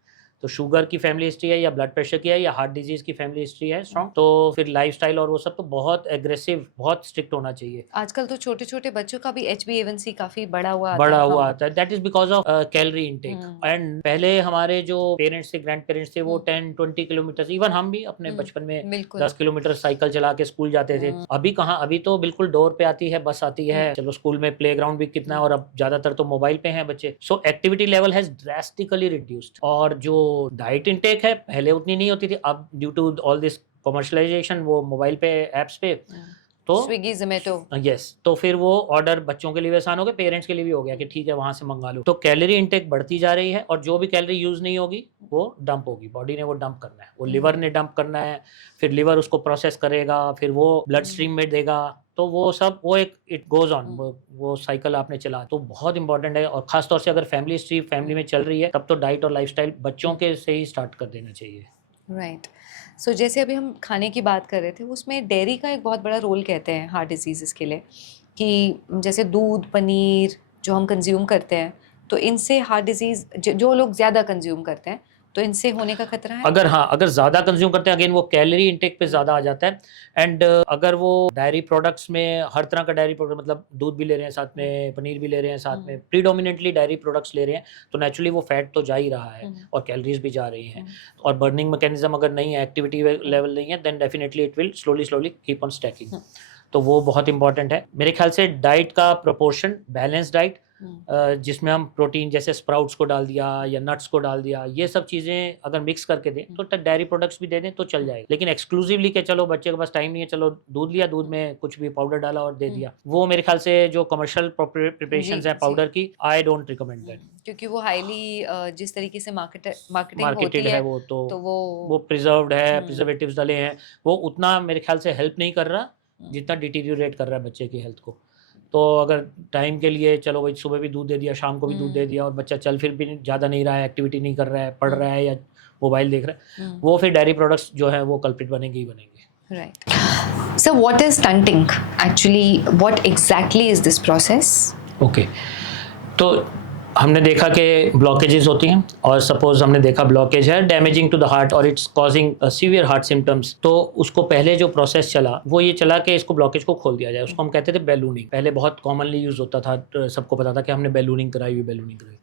तो शुगर की फैमिली हिस्ट्री है या ब्लड प्रेशर की है या हार्ट डिजीज की फैमिली हिस्ट्री है स्ट्रॉन्ग, तो फिर लाइफस्टाइल और वो सब तो बहुत एग्रेसिव, बहुत स्ट्रिक्ट होना चाहिए। आजकल तो छोटे छोटे बच्चों का भी HbA1c काफी बढ़ा हुआ आता है, that is because of calorie intake. And पहले हमारे जो पेरेंट्स थे, ग्रैंड पेरेंट्स थे, वो 10-20 किलोमीटर, इवन हम भी अपने बचपन में 10 किलोमीटर साइकिल चला के स्कूल जाते थे। अभी कहाँ, अभी तो बिल्कुल डोर पे आती है, बस आती है, चलो स्कूल में प्ले ग्राउंड भी कितना है, और अब ज्यादातर तो मोबाइल पे हैं बच्चे, सो activity level has drastically reduced. और जो डाइट इंटेक है पहले उतनी नहीं होती थी, अब due to all this commercialization, वो मोबाइल पे एप्स पे, तो स्विगी, जोमेटो, यस, तो फिर वो ऑर्डर बच्चों के लिए भी आसान हो गया, पेरेंट्स के लिए भी हो गया कि ठीक है वहां से मंगा लो, तो कैलोरी इंटेक बढ़ती जा रही है, और जो भी कैलोरी यूज नहीं होगी वो डंप होगी, बॉडी ने वो डंप करना है, वो लिवर ने डंप करना है, फिर लिवर उसको प्रोसेस करेगा, फिर वो ब्लड स्ट्रीम में देगा, तो वो सब वो एक इट गोज ऑन, वो साइकिल आपने चला, तो बहुत इंपॉर्टेंट है। और खासतौर से अगर फैमिली हिस्ट्री फैमिली में चल रही है तब तो डाइट और लाइफस्टाइल बच्चों के से ही स्टार्ट कर देना चाहिए। राइट। सो जैसे अभी हम खाने की बात कर रहे थे, उसमें डेयरी का एक बहुत बड़ा रोल कहते हैं हार्ट डिजीज़ के लिए, कि जैसे दूध, पनीर जो हम कंज्यूम करते हैं, तो इनसे हार्ट डिजीज़ जो लोग ज़्यादा कंज्यूम करते हैं तो इनसे होने का खतरा है? अगर ज़्यादा कंज्यूम करते हैं, अगेन वो कैलोरी इंटेक पे ज़्यादा आ जाता है। एंड अगर वो डायरी प्रोडक्ट्स में हर तरह का डायरी प्रोडक्ट, मतलब दूध भी ले रहे हैं साथ में, पनीर भी ले रहे हैं साथ में, प्रीडोमिनेंटली डायरी प्रोडक्ट्स ले रहे हैं, तो नेचुरली वो फैट तो जा ही रहा है और कैलोरीज भी जा रही हैं, और बर्निंग मैकेनिज्म अगर नहीं है, एक्टिविटी लेवल नहीं है, then definitely it will slowly keep on stacking. तो वो बहुत इंपॉर्टेंट है मेरे ख्याल से। डाइट का प्रोपोर्शन, बैलेंस डाइट, जिसमें हम प्रोटीन जैसे स्प्राउट्स को डाल दिया या नट्स को डाल दिया, ये सब चीज़ें अगर मिक्स करके दें तो डायरी प्रोडक्ट्स भी दे दें तो चल जाएगा। लेकिन एक्सक्लूसिवली कि चलो बच्चे के पास टाइम नहीं है, चलो दूध लिया, दूध में कुछ भी पाउडर डाला और दे दिया, वो मेरे ख्याल से जो कमर्शियल प्रिपरेशंस हैं पाउडर की, आई डोंट रिकमेंड दैट, क्योंकि वो हाईली जिस तरीके से मार्केटेड है वो प्रिजर्व्ड है, प्रिजर्वेटिव्स डाले हैं, वो उतना मेरे ख्याल से हेल्प नहीं कर रहा जितना डिटीरियोरेट कर रहा है बच्चे की हेल्थ को। तो अगर टाइम के लिए चलो भाई सुबह भी दूध दे दिया, शाम को भी दूध दे दिया, और बच्चा चल फिर भी ज़्यादा नहीं रहा है, एक्टिविटी नहीं कर रहा है, पढ़ रहा है या मोबाइल देख रहा है, वो फिर डायरी प्रोडक्ट्स जो है वो कल्प्रिट बनेंगे ही बनेंगे। Right. So what is stunting actually, what exactly is this process? Okay, तो हमने देखा कि ब्लॉकेजेस होती हैं और सपोज हमने देखा ब्लॉकेज है डैमेजिंग टू द हार्ट और it's causing severe heart symptoms, तो उसको पहले जो प्रोसेस चला वो ये चला कि इसको ब्लॉकेज को खोल दिया जाए। उसको हम कहते थे बैलूनिंग, पहले बहुत कॉमनली यूज होता था, तो सबको पता था कि हमने बैलूनिंग कराई,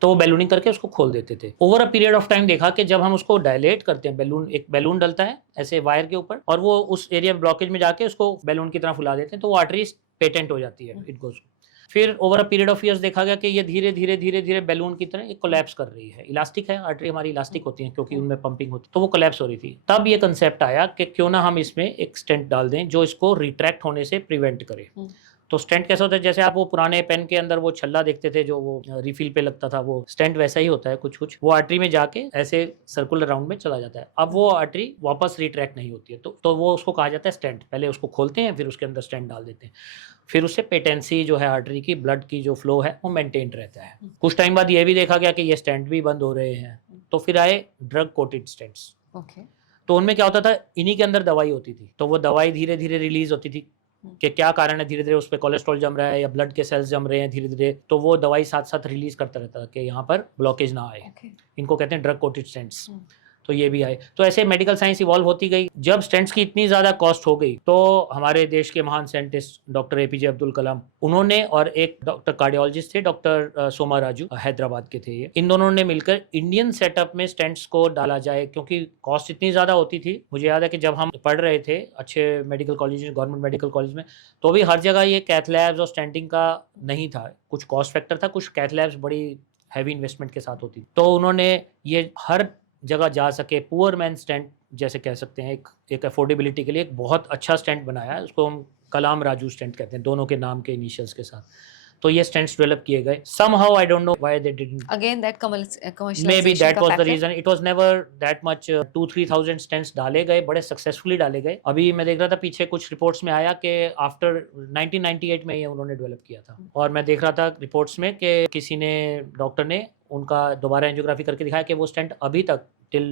तो वो बैलूनिंग करके उसको खोल देते थे। Over a period of time देखा कि जब हम उसको डायलेट करते हैं, एक बैलून डलता है ऐसे वायर के ऊपर और वो उस एरिया ब्लॉकेज में जाके उसको बैलून की तरह फुला देते हैं, तो वो आर्टरी पेटेंट हो जाती है, इट गोज। फिर over a period of years देखा गया कि ये धीरे धीरे धीरे धीरे बैलून की तरह एक कोलैप्स कर रही है। इलास्टिक है, आर्टरी हमारी इलास्टिक होती है क्योंकि उनमें पंपिंग होती है, तो वो कोलैप्स हो रही थी। तब ये कंसेप्ट आया कि क्यों ना हम इसमें एक स्टेंट डाल दें जो इसको रिट्रैक्ट होने से प्रिवेंट करे। तो स्टेंट कैसा होता है, जैसे आप वो पुराने पेन के अंदर वो छल्ला देखते थे जो वो रिफिल पे लगता था, वो स्टेंट वैसा ही होता है कुछ कुछ। वो आर्टरी में जाके ऐसे सर्कुलर राउंड में चला जाता है। अब वो आर्टरी वापस रिट्रैक्ट नहीं होती है, तो वो उसको कहा जाता है स्टेंट। पहले उसको खोलते हैं, फिर उसके अंदर स्टेंट डाल देते हैं, फिर उससे पेटेंसी जो है आर्टरी की, ब्लड की जो फ्लो है वो मेंटेन रहता है। कुछ टाइम बाद ये भी देखा गया कि ये स्टेंट भी बंद हो रहे हैं, तो फिर आए ड्रग कोटेड स्टेंट्स। तो उनमें क्या होता था, इन्हीं के अंदर दवाई होती थी, तो वो दवाई धीरे धीरे रिलीज होती थी कि क्या कारण है, धीरे धीरे उस पर कोलेस्ट्रॉल जम रहा है या ब्लड के सेल्स जम रहे हैं धीरे धीरे, तो वो दवाई साथ साथ रिलीज करता रहता है कि यहाँ पर ब्लॉकेज ना आए। इनको कहते हैं ड्रग कोटेड स्टेंट्स। तो ये भी आए। तो ऐसे मेडिकल साइंस इवॉल्व होती गई। जब स्टेंट्स की इतनी ज़्यादा कॉस्ट हो गई तो हमारे देश के महान scientist doctor APJ Abdul Kalam, उन्होंने और एक डॉक्टर कार्डियोलॉजिस्ट थे डॉक्टर सोमा राजू, हैदराबाद के थे ये, इन दोनों ने मिलकर इंडियन सेटअप में स्टेंट्स को डाला जाए, क्योंकि कॉस्ट इतनी ज़्यादा होती थी। मुझे याद है कि जब हम पढ़ रहे थे अच्छे medical college, government medical college में, तो भी हर जगह ये कैथ लैब्स और स्टेंटिंग का नहीं था। कुछ कॉस्ट फैक्टर था, कुछ कैथ लैब्स बड़ी हैवी इन्वेस्टमेंट के साथ होती। तो उन्होंने ये हर जगह जा सके पुअर मैन स्टेंट जैसे कह सकते हैं, एक अफोर्डेबिलिटी के लिए एक बहुत अच्छा स्टेंट बनाया है। उसको हम कलाम राजू स्टेंट कहते हैं, दोनों के नाम के इनिशियल्स के साथ। तो ये स्टेंट्स डेवलप किए गए। somehow I don't know why they didn't, again that commercialization maybe that का was the factor? reason it was never that much 2-3,000 stents डाले गए, बड़े सक्सेसफुली डाले गए। अभी मैं देख रहा था पीछे कुछ रिपोर्ट्स में आया कि आफ्टर 1998 में ये उन्होंने डेवलप किया था, और मैं देख रहा था रिपोर्ट्स में कि किसी ने, डॉक्टर ने उनका दोबारा एंजियोग्राफी करके दिखाया कि वो स्टेंट अभी तक टिल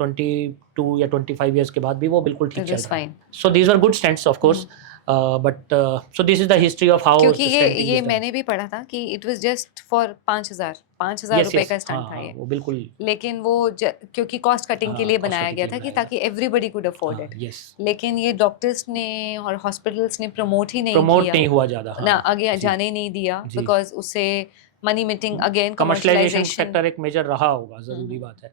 22 या 25 ईयर्स के बाद भी वो बिल्कुल ठीक चल रहा है। So these are good stents of course, but so this is the history of how, क्योंकि ये मैंने भी पढ़ा था कि इट वाज जस्ट फॉर 5,000 रुपए का स्टंट था ये, वो बिल्कुल, लेकिन वो क्योंकि कॉस्ट कटिंग के लिए बनाया गया था कि ताकि एवरीबडी कुड अफोर्ड इट। लेकिन ये डॉक्टर्स ने और हॉस्पिटल्स ने प्रमोट नहीं हुआ ज़्यादा ना, आगे जाने ही नहीं दिया, बिकॉज उससे money meeting, again commercialization factor एक मेजर रहा होगा, जरूरी बात है।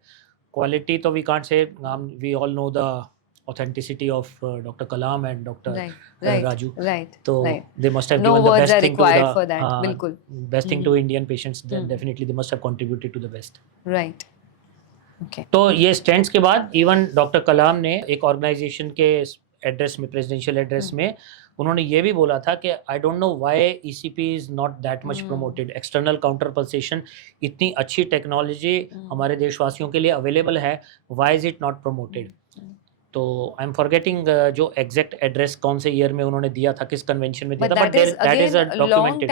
क्वालिटी तो we can't say, we all know the authenticity of Dr. Kalam and Dr. Raju. So they must have given the best thing to the for that. बिल्कुल best thing to Indian patients. Then definitely they must have contributed to the best. Right. Okay. तो ये stents के बाद even doctor कलाम ने एक organisation के address में, presidential address में, उन्होंने ये भी बोला था कि I don't know why ECP is not that much promoted. External counter pulsation, इतनी अच्छी टेक्नोलॉजी हमारे देशवासियों के लिए अवेलेबल है, why is it not promoted. तो आई एम फॉरगेटिंग जो एग्जैक्ट एड्रेस कौन से ईयर में उन्होंने दिया था, किस कन्वेंशन में दिया था, but that is a documented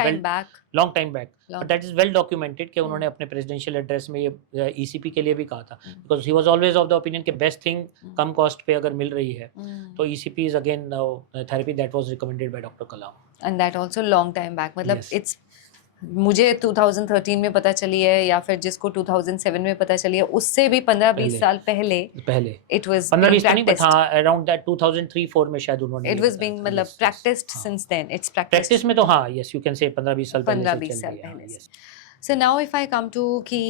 long time back, but that is well documented कि उन्होंने अपने प्रेसिडेंशियल एड्रेस में ये ईसीपी के लिए भी कहा था, because he was always of the opinion कि बेस्ट थिंग कम कॉस्ट पे अगर मिल रही है तो ECP is again therapy that was recommended by doctor Kalam, and that also long time back. मतलब इट्स, मुझे 2013 में पता चली है या फिर जिसको 2007 में पता चली है, उससे भी 15-20 साल पहले इट वाज 15-20 नहीं, बट हाँ अराउंड दैट 2003-4 में शायद उन्होंने, इट वाज बीइंग मतलब practised since then, it's practice में तो हाँ, यस यू कैन से 15-20 साल पहले। So now if I come to कि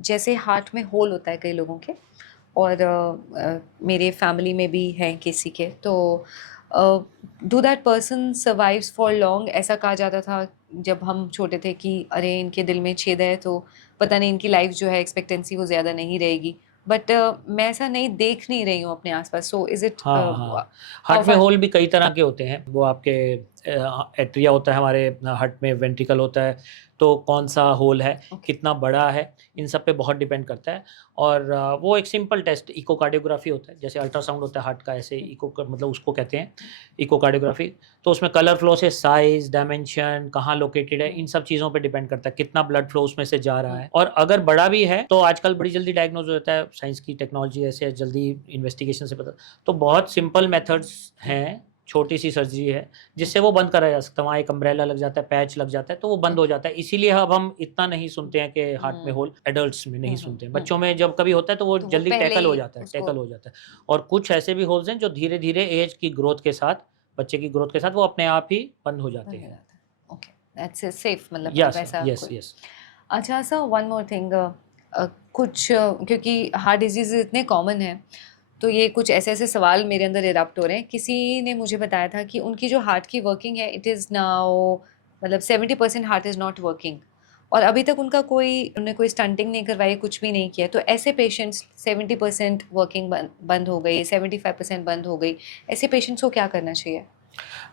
जैसे हार्ट में होल होता है कई लोगों के, और मेरे फैमिली में भी हैं किसी के, तो do that person survives for long? ऐसा कहा जाता था जब हम छोटे थे कि अरे इनके दिल में छेद है तो पता नहीं इनकी लाइफ जो है एक्सपेक्टेंसी वो ज़्यादा नहीं रहेगी, बट मैं ऐसा नहीं देख नहीं रही हूँ अपने आसपास। सो इज इट, हार्ट में होल भी कई तरह के होते हैं, वो आपके एट्रिया होता है हमारे हार्ट में, वेंट्रिकल होता है, तो कौन सा होल है, कितना बड़ा है, इन सब पे बहुत डिपेंड करता है। और वो एक सिंपल टेस्ट इकोकार्डियोग्राफी होता है, जैसे अल्ट्रासाउंड होता है हार्ट का, ऐसे इको मतलब उसको कहते हैं इकोकार्डियोग्राफी। तो उसमें कलर फ्लो से साइज, डायमेंशन, कहाँ लोकेटेड है, इन सब चीज़ों पे डिपेंड करता है, कितना ब्लड फ्लो उसमें से जा रहा है। और अगर बड़ा भी है तो आजकल बड़ी जल्दी डायग्नोज हो जाता है, साइंस की टेक्नोलॉजी ऐसे जल्दी इन्वेस्टिगेशन से पता। तो बहुत सिंपल मेथड्स हैं छोटी सी सर्जरी है जिससे वो बंद करा जा सकता है, वहाँ एक अम्ब्रेला लग जाता है, पैच लग जाता है, तो वो बंद हो जाता है। इसीलिए अब हम इतना नहीं सुनते हैं कि हार्ट में होल, एडल्ट्स में नहीं सुनते हैं। बच्चों में जब कभी होता है तो वो तो वो जल्दी पहले टैकल हो ही जाता है, उसको- टैकल हो जाता है। और कुछ ऐसे भी होल्स हैं जो धीरे धीरे एज की ग्रोथ के साथ, बच्चे की ग्रोथ के साथ वो अपने आप ही बंद हो जाते हैं। ओके, दैट्स सेफ, मतलब यस वैसा यस कोई- यस। अच्छा सर, वन मोर थिंग, कुछ क्योंकि हार्ट डिजीज इतने कॉमन हैं, तो ये कुछ ऐसे ऐसे सवाल मेरे अंदर इरप्ट हो रहे हैं। किसी ने मुझे बताया था कि उनकी जो हार्ट की वर्किंग है, इट इज़ नाउ मतलब 70% हार्ट इज़ नॉट वर्किंग, और अभी तक उनका उन्होंने कोई स्टंटिंग नहीं करवाई, कुछ भी नहीं किया। तो ऐसे पेशेंट्स 70% वर्किंग बंद हो गई, 75% बंद हो गई, ऐसे पेशेंट्स को क्या करना चाहिए?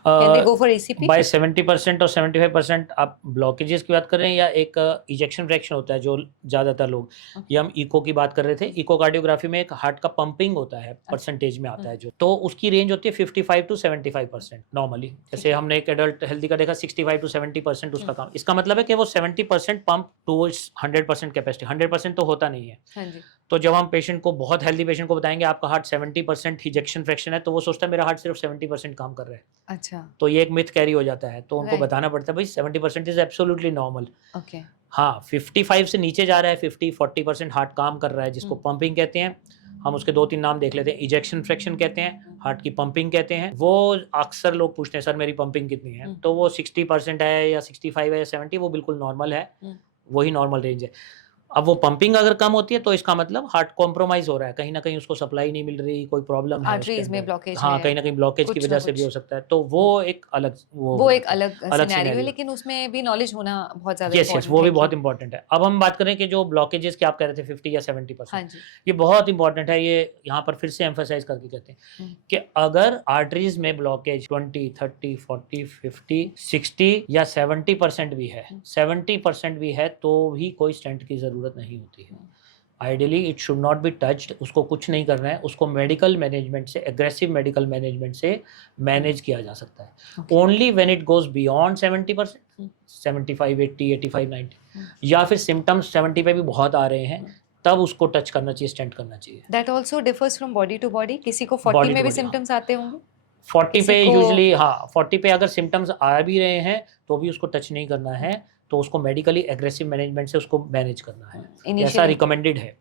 Can they go for ACP? By 70% और 75% आप ब्लॉकेजेस की बात कर रहे हैं या एक इजेक्शन फ्रैक्शन होता है जो ज़्यादातर लोग, ये हम इको की बात कर रहे थे। इकोकार्डियोग्राफी में एक हार्ट का पंपिंग होता है, परसेंटेज में आता है जो, तो उसकी रेंज होती है 55 टू 75% नॉर्मली। जैसे हमने एक एडल्ट हेल्दी का देखा 65 टू 70% उसका काम, इसका मतलब है कि वो 70% पंप टूवर्ड्स 100% कैपेसिटी। 100% तो होता नहीं है। हाँ जी। तो जब हम पेशेंट को, बहुत हेल्दी पेशेंट को बताएंगे आपका हार्ट 70% इजेक्शन फ्रैक्शन है, तो वो सोचता है मेरा हार्ट सिर्फ 70% काम कर रहा है। अच्छा। तो ये एक मिथ कैरी हो जाता है, तो उनको Right. बताना पड़ता है भाई 70% इज एब्सोल्युटली नॉर्मल। ओके। हाँ, 55 से नीचे जा रहा है, 50-40% हार्ट काम कर रहा है, जिसको पंपिंग कहते हैं। हम उसके 2-3 नाम देख लेते हैं। इजेक्शन फ्रैक्शन कहते हैं, हार्ट की पंपिंग कहते हैं। वो अक्सर लोग पूछते हैं सर मेरी पंपिंग कितनी है, तो वो 60% है या 65 है या 70, वो बिल्कुल नॉर्मल है, वही नॉर्मल रेंज है। अब वो पंपिंग अगर कम होती है तो इसका मतलब हार्ट कॉम्प्रोमाइज हो रहा है, कहीं ना कहीं उसको सप्लाई नहीं मिल रही, कोई प्रॉब्लम है उसके आर्टरीज में अंदर। ब्लॉकेज हाँ, है, कहीं ना कहीं ब्लॉकेज की कुछ वजह ना से भी कुछ। हो सकता है, तो वो एक अलग वो हो एक जाता है, अलग अलग सिनेरियो है, scenario। लेकिन उसमें भी नॉलेज होना बहुत ज़्यादा यस यस, वो भी इम्पोर्टेंट है बहुत कि इंपॉर्टेंट है। अब हम बात करें कि जो ब्लॉकेजेस की आप कह रहे थे 50 या 70%, हाँ जी। ये बहुत इंपॉर्टेंट है। ये यहाँ पर फिर से एम्फोसाइज करके कहते हैं कि अगर आर्टरीज में ब्लॉकेज 20, 30, 40, 50, 60 या 70% भी है, 70% भी है, तो भी कोई स्टेंट की ज़रूरत नहीं होती है। Ideally it should not be touched, उसको कुछ नहीं करना है, उसको मेडिकल मैनेजमेंट से, एग्रेसिव मेडिकल मैनेजमेंट से मैनेज किया जा सकता है। Only when it goes beyond 70%, 75, 80, 85, 90 या फिर सिम्टम्स 70 पे भी बहुत आ रहे हैं, तब उसको टच करना चाहिए, स्टेंट करना चाहिए। That also differs from body to body. किसी को 40 बॉडी में टू भी बॉडी, हाँ। सिम्टम्स आते होंगे, 40 किसी पे को यूजुअली, हाँ 40 पे अगर सिम्टम्स आ भी रहे हैं तो भी उसको टच नहीं करना है, तो उसको मेडिकली एग्रेसिव मैनेजमेंट से उसको मैनेज करना है, जैसा इनिशियली। रिकमेंडेड है।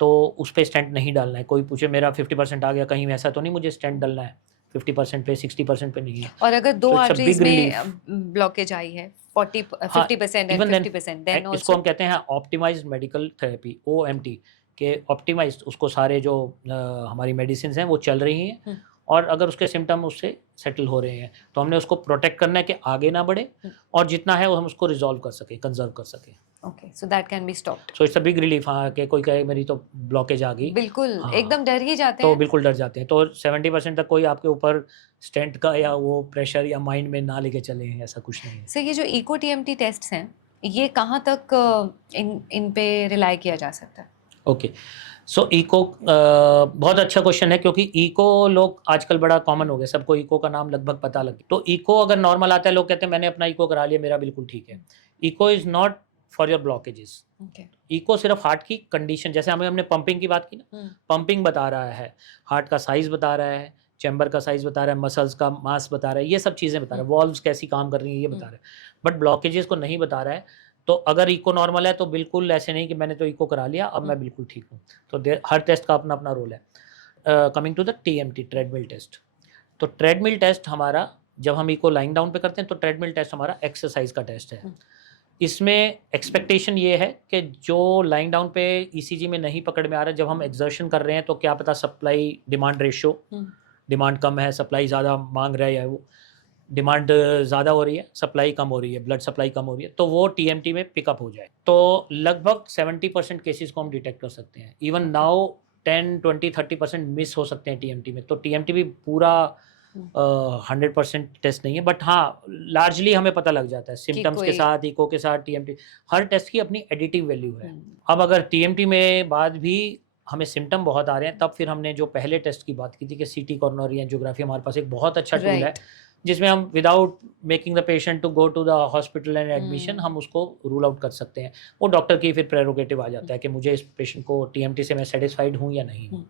तो उस पे स्टेंट नहीं डालना है। कोई पूछे मेरा 50% आ गया, कहीं ऐसा तो नहीं मुझे स्टेंट डालना है, 50% पे 60% पे नहीं है। और अगर दो So it's a arteries big में relief. ब्लॉकेज आई है, 50% एंड इवन देन 50%, देन इसको ऑल्सो हम कहते हैं ऑप्टिमाइज्ड मेडिकल थेरेपी, OMT के ऑप्टिमाइज्ड, उसको सारे जो हमारी मेडिसिन हैं वो चल रही हैं, और अगर उसके सिम्टम उससे सेटल हो रहे हैं तो हमने उसको प्रोटेक्ट करना है कि आगे ना बढ़े, और जितना है वो हम उसको रिजॉल्व कर सके, कंजर्व कर सके। Okay, so that can be stopped. So it's a big relief. हाँ, कि कोई कहे मेरी तो ब्लॉकेज आ गई, बिल्कुल, हाँ, एकदम डर ही जाते तो हैं। बिल्कुल डर जाते हैं। तो 70% तक कोई आपके ऊपर स्टेंट का या वो प्रेशर या माइंड में ना लेके चले हैं, ऐसा कुछ नहीं है। सर, ये जो इको टीएमटी टेस्ट्स हैं, ये कहाँ तक इन पे रिलाई किया जा सकता है? ओके, सो इको बहुत अच्छा क्वेश्चन है, क्योंकि इको लोग आजकल बड़ा कॉमन हो गया, सबको इको का नाम लगभग पता लग गया। तो इको अगर नॉर्मल आता है, लोग कहते हैं मैंने अपना इको करा लिया, मेरा बिल्कुल ठीक है। Echo is not for your blockages. Echo सिर्फ हार्ट की कंडीशन, जैसे हमने पंपिंग की बात की ना, पंपिंग बता रहा है, हार्ट का साइज बता रहा है, चैम्बर का साइज बता रहा है, मसल्स का मास बता रहा है, ये सब चीज़ें बता रहा है, वॉल्व्स कैसी काम कर रही हैं ये बता रहा है, बट ब्लॉकेजेस को नहीं बता रहा है। तो अगर इको नॉर्मल है तो बिल्कुल ऐसे नहीं कि मैंने तो इको करा लिया अब मैं बिल्कुल ठीक हूँ। तो हर टेस्ट का अपना अपना रोल है। Coming to the TMT, treadmill test. तो ट्रेडमिल टेस्ट हमारा, जब हम इको लाइंग डाउन पे करते हैं तो ट्रेडमिल टेस्ट हमारा एक्सरसाइज का टेस्ट है। इसमें एक्सपेक्टेशन ये है कि जो लाइंग डाउन पे ECG में नहीं पकड़ में आ रहा है, जब हम एक्सर्शन कर रहे हैं तो क्या पता सप्लाई डिमांड रेशियो, डिमांड कम है, सप्लाई ज़्यादा मांग रहा है, वो डिमांड ज़्यादा हो रही है, सप्लाई कम हो रही है, ब्लड सप्लाई कम हो रही है, तो वो TMT में पिकअप हो जाए। तो लगभग 70% केसेस को हम डिटेक्ट कर सकते हैं। इवन नाउ 10, 20, 30% मिस हो सकते हैं TMT में। तो TMT भी पूरा 100% टेस्ट नहीं है, बट हाँ लार्जली हमें पता लग जाता है सिम्टम्स के साथ, इको के साथ, TMT, हर टेस्ट की अपनी एडिटिव वैल्यू है। अब अगर TMT में बाद भी हमें सिम्टम बहुत आ रहे हैं, तब फिर हमने जो पहले टेस्ट की बात की थी कि CT कोरोनरी एंजियोग्राफी, हमारे पास एक बहुत अच्छा टूल है जिसमें हम without making the patient to go to the hospital and admission हम उसको रूल आउट कर सकते हैं। वो डॉक्टर की फिर प्रेरोगेटिव आ जाता है कि मुझे इस पेशेंट को TMT से मैं सेटिस्फाइड हूँ या नहीं हूँ।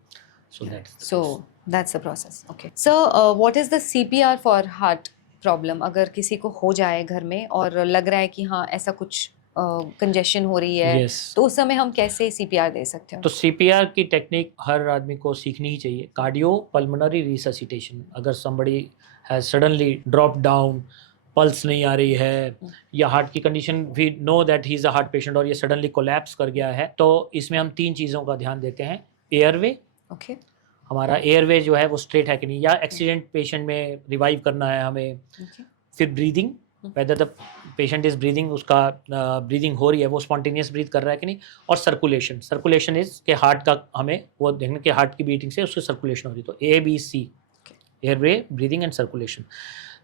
So that's So that's the process. Okay. So what is the CPR for heart problem? अगर किसी को हो जाए घर में और लग रहा है कि हाँ ऐसा कुछ कंजेशन हो रही है, Yes. तो उस समय हम कैसे CPR दे सकते हैं? तो CPR की टेक्निक हर आदमी को सीखनी ही चाहिए. Cardio pulmonary resuscitation. अगर somebody has suddenly dropped down, pulse नहीं आ रही है या हार्ट की condition, we know that he is a heart patient और ये सडनली कोलैप्स कर गया है, तो इसमें हम 3 चीज़ों का ध्यान देते हैं. Airway, Okay. हमारा एयरवे जो है वो स्ट्रेट है कि नहीं, या एक्सीडेंट पेशेंट में रिवाइव करना है हमें. Okay. फिर breathing, whether the patient is breathing, उसका ब्रीदिंग हो रही है, वो स्पॉन्टेनियस ब्रीथ कर रहा है कि नहीं. और सर्कुलेशन, सर्कुलेशन इज के हार्ट का हमें वो देखने के हार्ट की बीटिंग से उसकी सर्कुलेशन हो रही है. तो ABC, airway, breathing and circulation.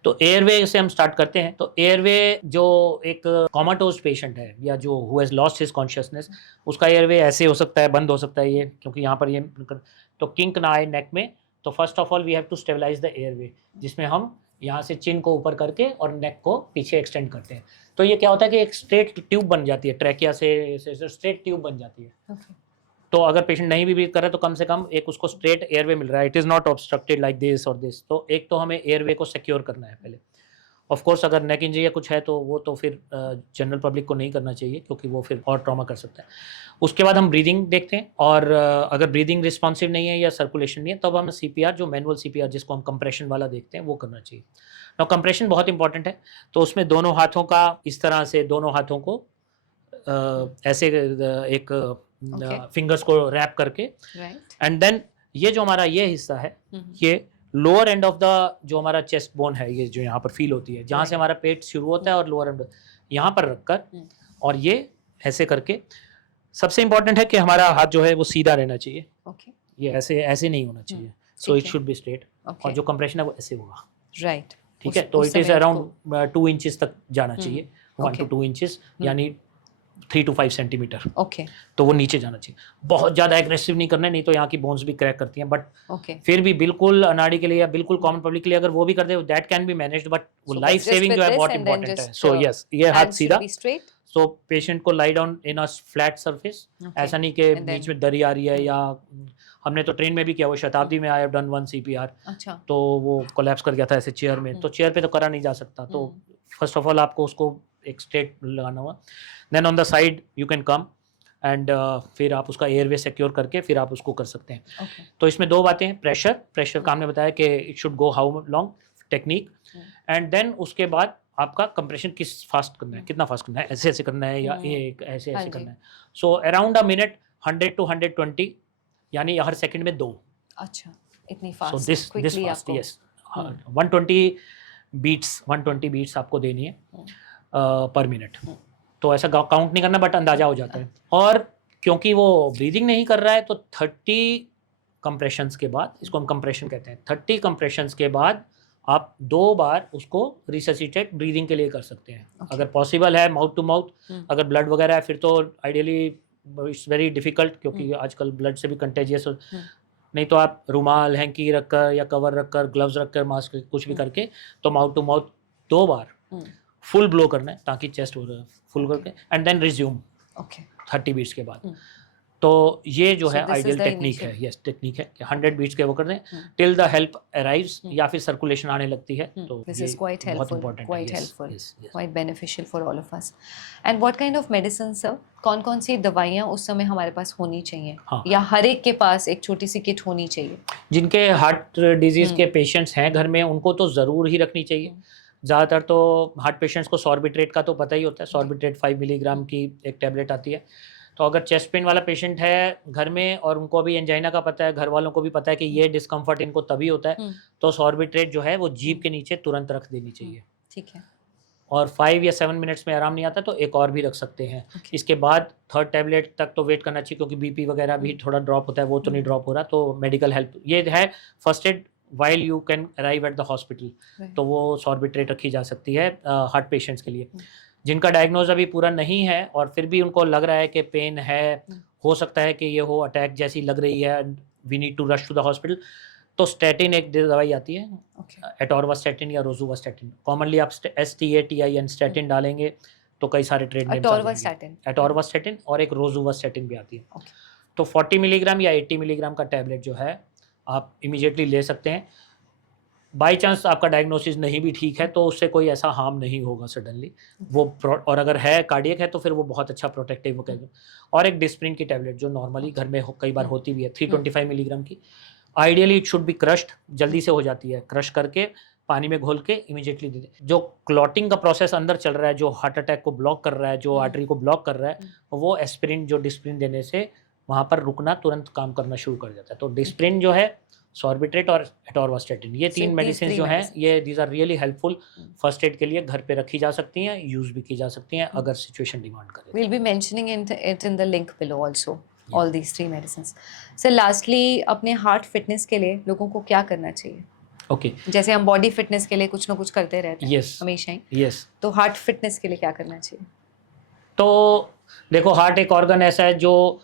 तो एयरवे से हम स्टार्ट करते हैं. तो एयरवे जो एक कॉमाटोज पेशेंट है या जो who has lost his consciousness, उसका एयरवे ऐसे हो सकता है, बंद हो सकता है ये, क्योंकि यहाँ पर ये तो किंक ना आए नेक में. तो first of all we have to stabilise the airway, जिसमें हम यहाँ से चिन को ऊपर करके और नेक को पीछे एक्सटेंड करते हैं. तो ये क्या होता है कि एक स्ट्रेट ट्यूब बन जाती है, ट्रैकिया से स्ट्रेट ट्यूब बन जाती है. Okay. तो अगर पेशेंट नहीं भी ब्रीथ कर रहा है तो कम से कम एक उसको स्ट्रेट एयरवे मिल रहा है. It is not obstructed like this और दिस. तो एक तो हमें एयरवे को सिक्योर करना है पहले. ऑफ कोर्स अगर नेक इंजरी या कुछ है तो वो तो फिर जनरल पब्लिक को नहीं करना चाहिए, क्योंकि वो फिर और ट्रॉमा कर सकता है. उसके बाद हम ब्रीदिंग देखते हैं, और अगर ब्रीदिंग रिस्पॉन्सिव नहीं है या सर्कुलेशन नहीं है, तब हम CPR, जो मैनुअल CPR जिसको हम कंप्रेशन वाला देखते हैं, वो करना चाहिए. नाउ कंप्रेशन बहुत इंपॉर्टेंट है. तो उसमें दोनों हाथों का इस तरह से, दोनों हाथों को ऐसे एक फिंगर्स को रैप करके, Right. एंड देन ये जो हमारा ये हिस्सा है, ये लोअर एंड ऑफ द जो हमारा चेस्ट बोन है, ये जो यहाँ पर फील होती है, जहाँ से हमारा पेट शुरू होता है, और लोअर एंड यहाँ पर रखकर और ये ऐसे करके. सबसे इंपॉर्टेंट है कि हमारा हाथ जो है वो सीधा रहना चाहिए. Okay. ये ऐसे नहीं होना चाहिए. सो इट ठीक है. Should be straight. Okay. और जो कंप्रेशन है वो ऐसे होगा. Right. ठीक है. उस- तो उस इट इज समय अराउंड 2 इंचेस तक जाना चाहिए. 1 to Okay. 2 इंचेस, यानी 3 to 5 सेंटीमीटर. Okay. तो वो नीचे जाना चाहिए. बहुत ज़्यादा एग्रेसिव नहीं करना है, नहीं तो यहाँ की बोन्स भी क्रैक करती हैं. But Okay. फिर भी बिल्कुल अनाड़ी के लिए या बिल्कुल कॉमन पब्लिक के लिए अगर वो भी कर दे, that can be managed. But वो So life just saving with जो है this बहुत and then इंपॉर्टेंट है. just, सो यस, ये हाथ Hands should सीधा. be straight. सो पेशेंट को lie down in a flat surface. Okay. ऐसा नहीं कि And then- बीच में दरी आ रही है, या हमने तो ट्रेन में भी किया, वो शताब्दी में आई हैव डन 1 CPR. अच्छा. तो वो कोलैप्स कर गया था ऐसे चेयर में. तो चेयर पे तो करा नहीं जा सकता. तो फर्स्ट ऑफ ऑल आपको उसको एक स्ट्रेट लगाना हुआ. Then on the side you can come, and फिर आप उसका एयरवे सिक्योर करके फिर आप उसको कर सकते हैं. Okay. तो इसमें 2 बातें हैं. प्रेशर का हमने बताया कि it should go how long, technique, and then उसके बाद आपका कंप्रेशन किस फास्ट करना है, कितना फास्ट करना है, ऐसे ऐसे करना है या एक ऐसे हाँ ऐसे जी. करना है. So around a minute 100 to 120, यानी हर सेकंड में 2. अच्छा. इतनी सो fast. दिस Quickly फास्ट, आपको. यस. 120 बीट्स आपको देनी है पर मिनट. तो ऐसा काउंट नहीं करना, बट अंदाजा हो जाता है. और क्योंकि वो ब्रीदिंग नहीं कर रहा है, तो 30 कंप्रेशंस के बाद, इसको हम कंप्रेशन कहते हैं, 30 कंप्रेशंस के बाद आप 2 बार उसको रिससिटेट ब्रीदिंग के लिए कर सकते हैं. Okay. अगर पॉसिबल है माउथ टू माउथ. अगर ब्लड वगैरह है फिर तो आइडियली इट्स वेरी डिफिकल्ट, क्योंकि आजकल ब्लड से भी कंटेजियस. नहीं तो आप रुमाल, हैंकी रखकर या कवर रखकर, ग्लव्स रखकर, मास्क कुछ भी करके, तो माउथ टू माउथ 2 बार फुल ब्लो करना है, ताकि चेस्ट हो रहा है फुल करके, and then resume Okay. 30 beats के बाद. तो ये जो So है this is ideal the technique है. initial. यस, टेक्निक है कि 100 बीट्स के वो कर दें टिल द हेल्प अराइव्स, या फिर सर्कुलेशन आने लगती है. तो This ये is quite बहुत helpful. इंपॉर्टेंट है. Quite Yes, helpful. yes, yes. Quite beneficial for all of us. And what kind of medicine, sir? कौन-कौन सी दवाइयाँ उस समय हमारे पास होनी चाहिए, हाँ. या हर एक के पास एक छोटी सी किट होनी चाहिए? जिनके हार्ट डिजीज के पेशेंट्स हैं घर में, उनको तो ज़रूर ही रखनी चाहिए. ज़्यादातर तो हार्ट पेशेंट्स को सॉर्बिट्रेट का तो पता ही होता है. सॉर्बिट्रेट 5 मिलीग्राम की एक टैबलेट आती है. तो अगर चेस्ट पेन वाला पेशेंट है घर में और उनको भी एंजाइना का पता है, घर वालों को भी पता है कि ये डिस्कम्फर्ट इनको तभी होता है, तो सॉर्बिट्रेट जो है वो जीभ के नीचे तुरंत रख देनी चाहिए. ठीक है. और 5 या 7 मिनट्स में आराम नहीं आता तो एक और भी रख सकते हैं. इसके बाद 3rd टैबलेट तक तो वेट करना चाहिए, क्योंकि बीपी वगैरह भी थोड़ा ड्रॉप होता है, वो तो नहीं ड्रॉप हो रहा. तो मेडिकल हेल्प ये है first aid while you can arrive at the hospital. तो वो सॉर्बिट्रेट रखी जा सकती है हार्ट पेशेंट्स के लिए. जिनका डायग्नोज अभी पूरा नहीं है और फिर भी उनको लग रहा है कि पेन है, हो सकता है कि ये हो अटैक जैसी लग रही है, we need to rush to the hospital, तो स्टैटिन एक दवाई आती है, एटोरवास्टैटिन या रोजुवास्टैटिन. कॉमनली आप STATIN स्टैटिन डालेंगे तो कई सारे ट्रेड नेम्स आ जाएंगे. एटोरवास्टैटिन और एक रोजुवास्टैटिन भी आती है. तो 40 मिलीग्राम या 80 मिलीग्राम का टैबलेट जो है आप इमीडिएटली ले सकते हैं। बाई चांस आपका डायग्नोसिस नहीं भी ठीक है तो उससे कोई ऐसा हार्म नहीं होगा सडनली वो और अगर है कार्डियक है तो फिर वो बहुत अच्छा प्रोटेक्टिव होगा। और एक डिस्प्रिन की टैबलेट जो नॉर्मली घर में कई बार होती भी है 325 मिलीग्राम की, ideally it should be crushed, जल्दी से हो जाती है, क्रश करके पानी में घोल के इमीडिएटली दे दें। जो क्लॉटिंग का प्रोसेस अंदर चल रहा है, जो हार्ट अटैक को ब्लॉक कर रहा है, जो आर्टरी को ब्लॉक कर रहा है, वो एस्पिरिन जो डिस्प्रिन देने से वहाँ पर रुकना, तुरंत काम करना शुरू कर जाता है। तो डिस्प्रिन जो है, सॉर्बिट्रेट और एटोरवास्टेटिन, ये तीन मेडिसिन जो हैं ये these are really helpful first aid के लिए। घर पे रखी जा सकती हैं, यूज़ भी की जा सकती हैं अगर सिचुएशन डिमांड करे। We'll be mentioning it in the link below also, all these 3 medicines. So lastly, अपने हार्ट फिटनेस के लिए लोगों को क्या करना चाहिए? ओके, जैसे हम बॉडी फिटनेस के लिए कुछ ना कुछ करते रहते हैं यस हमेशा ही, यस। तो हार्ट फिटनेस के लिए क्या करना चाहिए? तो देखो, हार्ट एक ऑर्गन ऐसा है जो,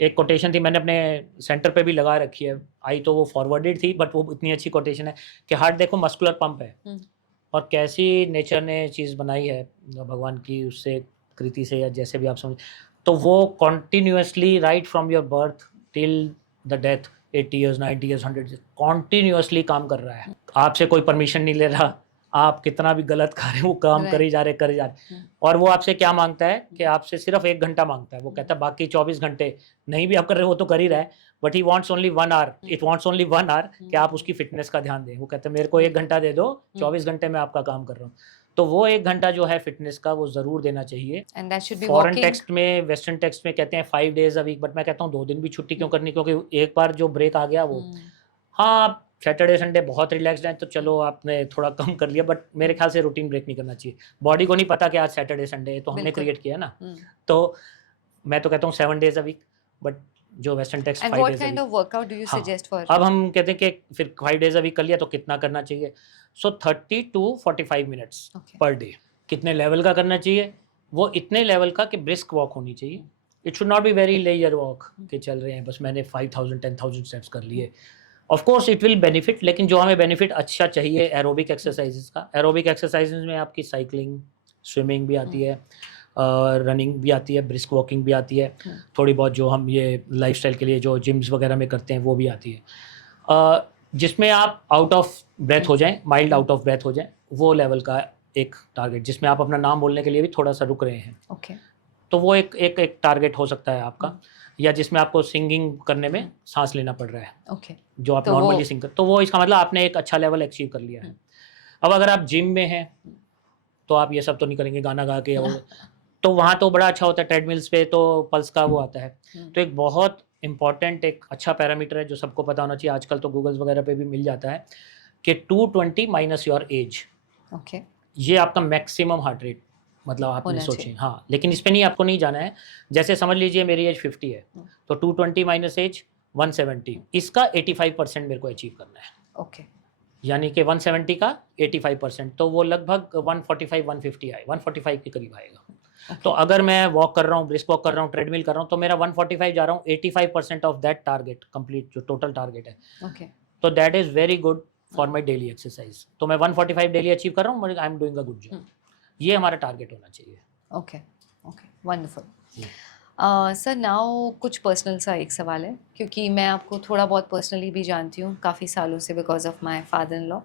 एक कोटेशन थी मैंने अपने सेंटर पे भी लगा रखी है, आई तो वो फॉरवर्डेड थी बट वो इतनी अच्छी कोटेशन है कि हार्ट देखो मस्कुलर पंप है और कैसी नेचर ने चीज़ बनाई है भगवान की उससे कृति से या जैसे भी आप समझ, तो वो continuously right from your birth till the death 80 years 90 years 100 years continuously काम कर रहा है। आपसे कोई परमिशन नहीं ले रहा, आप कितना भी गलत कर रहे हो वो काम कर ही जा रहे। और वो आपसे क्या मांगता है कि आपसे सिर्फ 1 घंटा मांगता है, वो कहता है बाकी 24 घंटे नहीं भी आप कर रहे हो वो तो कर ही रहा है, but he wants only 1 hour, it wants only 1 hour कि आप उसकी फिटनेस का ध्यान दें। वो कहते हैं मेरे को 1 घंटा दे दो, 24 घंटे में आपका काम कर रहा हूँ। तो वो 1 घंटा जो है फिटनेस का वो जरूर देना चाहिए। And that should be foreign walking. Text में, वेस्टर्न टेक्स्ट में कहते हैं 5 days a week, बट मैं कहता हूँ 2 दिन भी छुट्टी क्यों करनी, क्योंकि एक बार जो ब्रेक आ गया वो, हाँ सैटरडे संडे बहुत रिलैक्सड है तो चलो आपने थोड़ा कम कर लिया, बट मेरे ख्याल से रूटीन ब्रेक नहीं करना चाहिए। बॉडी को नहीं पता कि आज सैटरडे संडे है, तो हमने क्रिएट किया ना, तो मैं तो कहता हूँ 7 days a week, बट जो western text 5 And what days a kind week। of workout do you हाँ, suggest for? अब हम कहते हैं कि फिर 5 days a week कर लिया तो कितना करना चाहिए, सो 30 to 45 minutes Okay. Per day. कितने लेवल का करना चाहिए, वो इतने लेवल का कि ब्रिस्क वॉक होनी चाहिए। It should not be very layer walk कि चल रहे हैं बस मैंने 5000 10,000 स्टेप्स कर लिए। Of course it will benefit, लेकिन जो हमें बेनिफिट अच्छा चाहिए एरोबिक एक्सरसाइजेस का। एरोबिक एक्सरसाइजेस में आपकी साइकिलिंग, स्विमिंग भी आती है, रनिंग भी आती है, ब्रिस्क वॉकिंग भी आती है, थोड़ी बहुत जो हम ये लाइफस्टाइल के लिए जो जिम्स वगैरह में करते हैं वो भी आती है, जिसमें आप आउट ऑफ ब्रेथ हो जाएं, माइल्ड आउट ऑफ ब्रेथ हो जाएं, वो लेवल का एक टारगेट जिसमें आप अपना नाम बोलने के लिए भी थोड़ा सा रुक रहे हैं। Okay. तो वो एक टारगेट हो सकता है आपका, या जिसमें आपको सिंगिंग करने में सांस लेना पड़ रहा है, Okay. जो आप तो नॉर्मली वो- सिंग कर, तो वो इसका मतलब आपने एक अच्छा लेवल अचीव कर लिया है। अब अगर आप जिम में हैं तो आप ये सब तो नहीं करेंगे गाना गा के, तो वहाँ तो बड़ा अच्छा होता है, ट्रेडमिल्स पे तो पल्स का वो आता है। तो एक बहुत इंपॉर्टेंट एक अच्छा पैरामीटर है जो सबको पता होना चाहिए, आजकल तो गूगल्स वगैरह पे भी मिल जाता है, कि 220 माइनस योर एज, Okay. ये आपका मैक्सिमम हार्ट रेट, मतलब आपने होना सोचे। चाहिए। हाँ, लेकिन इस पे नहीं, आपको नहीं जाना है। जैसे समझ लीजिए मेरी एज 50 है, तो 220 माइनस एज 170, इसका 85% मेरे को अचीव करना है। Okay. यानी कि 170 का 85%, तो वो लगभग 145 150 आए, 145 के करीब आएगा। तो अगर मैं वॉक कर रहा हूँ, ब्रिस्क वॉक कर रहा हूँ, ट्रेडमिल कर रहा हूँ, तो मेरा 145 जा रहा हूँ, 85% ऑफ दैट टारगेट कंप्लीट, जो टोटल टारगेट है, Okay. तो that is very good for my daily exercise. तो मैं 145 डेली अचीव कर रहा हूँ, I am doing a good job. ये हमारा टारगेट होना चाहिए। Okay. Okay. Wonderful. Sir now कुछ पर्सनल सा एक सवाल है, क्योंकि मैं आपको थोड़ा बहुत पर्सनली भी जानती हूँ काफ़ी सालों से because of my father in law,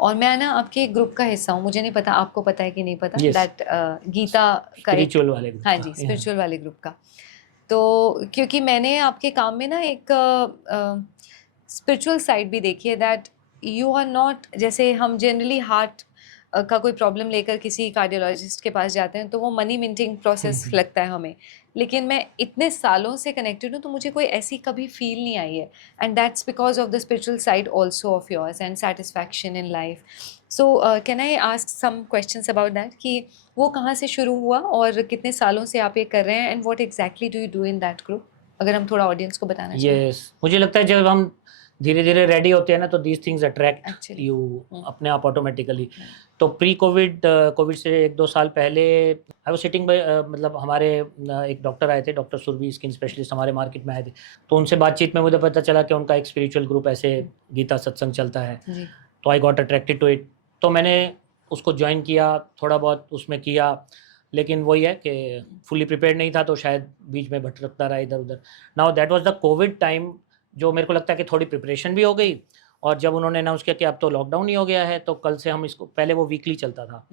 और मैं ना आपके एक ग्रुप का हिस्सा हूँ, मुझे नहीं पता आपको पता है कि नहीं पता, Yes. दैट गीता का एक, स्पिरिचुअल वाले group हाँ का, जी, yeah. स्पिरिचुअल वाले ग्रुप का। तो क्योंकि मैंने आपके काम में ना एक स्पिरिचुअल साइड भी देखी है, दैट यू आर नॉट, जैसे हम जनरली हार्ट का कोई प्रॉब्लम लेकर किसी कार्डियोलॉजिस्ट के पास जाते हैं तो वो मनी मिंटिंग प्रोसेस लगता है हमें, लेकिन मैं इतने सालों से कनेक्टेड हूँ तो मुझे कोई ऐसी कभी फील नहीं आई है, and that's because of the spiritual side also of yours and satisfaction in life. So can I ask some questions about that, कि वो कहाँ से शुरू हुआ और कितने सालों से आप ये कर रहे हैं, and what exactly do you do in that group, अगर हम थोड़ा ऑडियंस को बताना चाहें। यस, मुझे लगता है जब हम धीरे धीरे रेडी होते हैं ना, तो these things attract Actually. You अपने आप ऑटोमेटिकली। तो प्री कोविड, कोविड से 1-2 साल पहले आई वाज सिटिंग बाय, मतलब हमारे एक डॉक्टर आए थे, डॉक्टर सुरभि, स्किन स्पेशलिस्ट, हमारे मार्केट में आए थे। तो उनसे बातचीत में मुझे पता चला कि उनका एक स्पिरिचुअल ग्रुप ऐसे गीता सत्संग चलता है, जी। तो I got attracted to it. तो मैंने उसको ज्वाइन किया, थोड़ा बहुत उसमें किया, लेकिन वही है कि फुली प्रिपेयर्ड नहीं था, तो शायद बीच में भटकता रहा इधर उधर। Now that was the Covid time जो मेरे को लगता है कि थोड़ी प्रिपरेशन भी हो गई। और जब उन्होंने अनाउंस किया कि अब तो लॉकडाउन ही हो गया है, तो कल से हम इसको, पहले वो वीकली चलता था,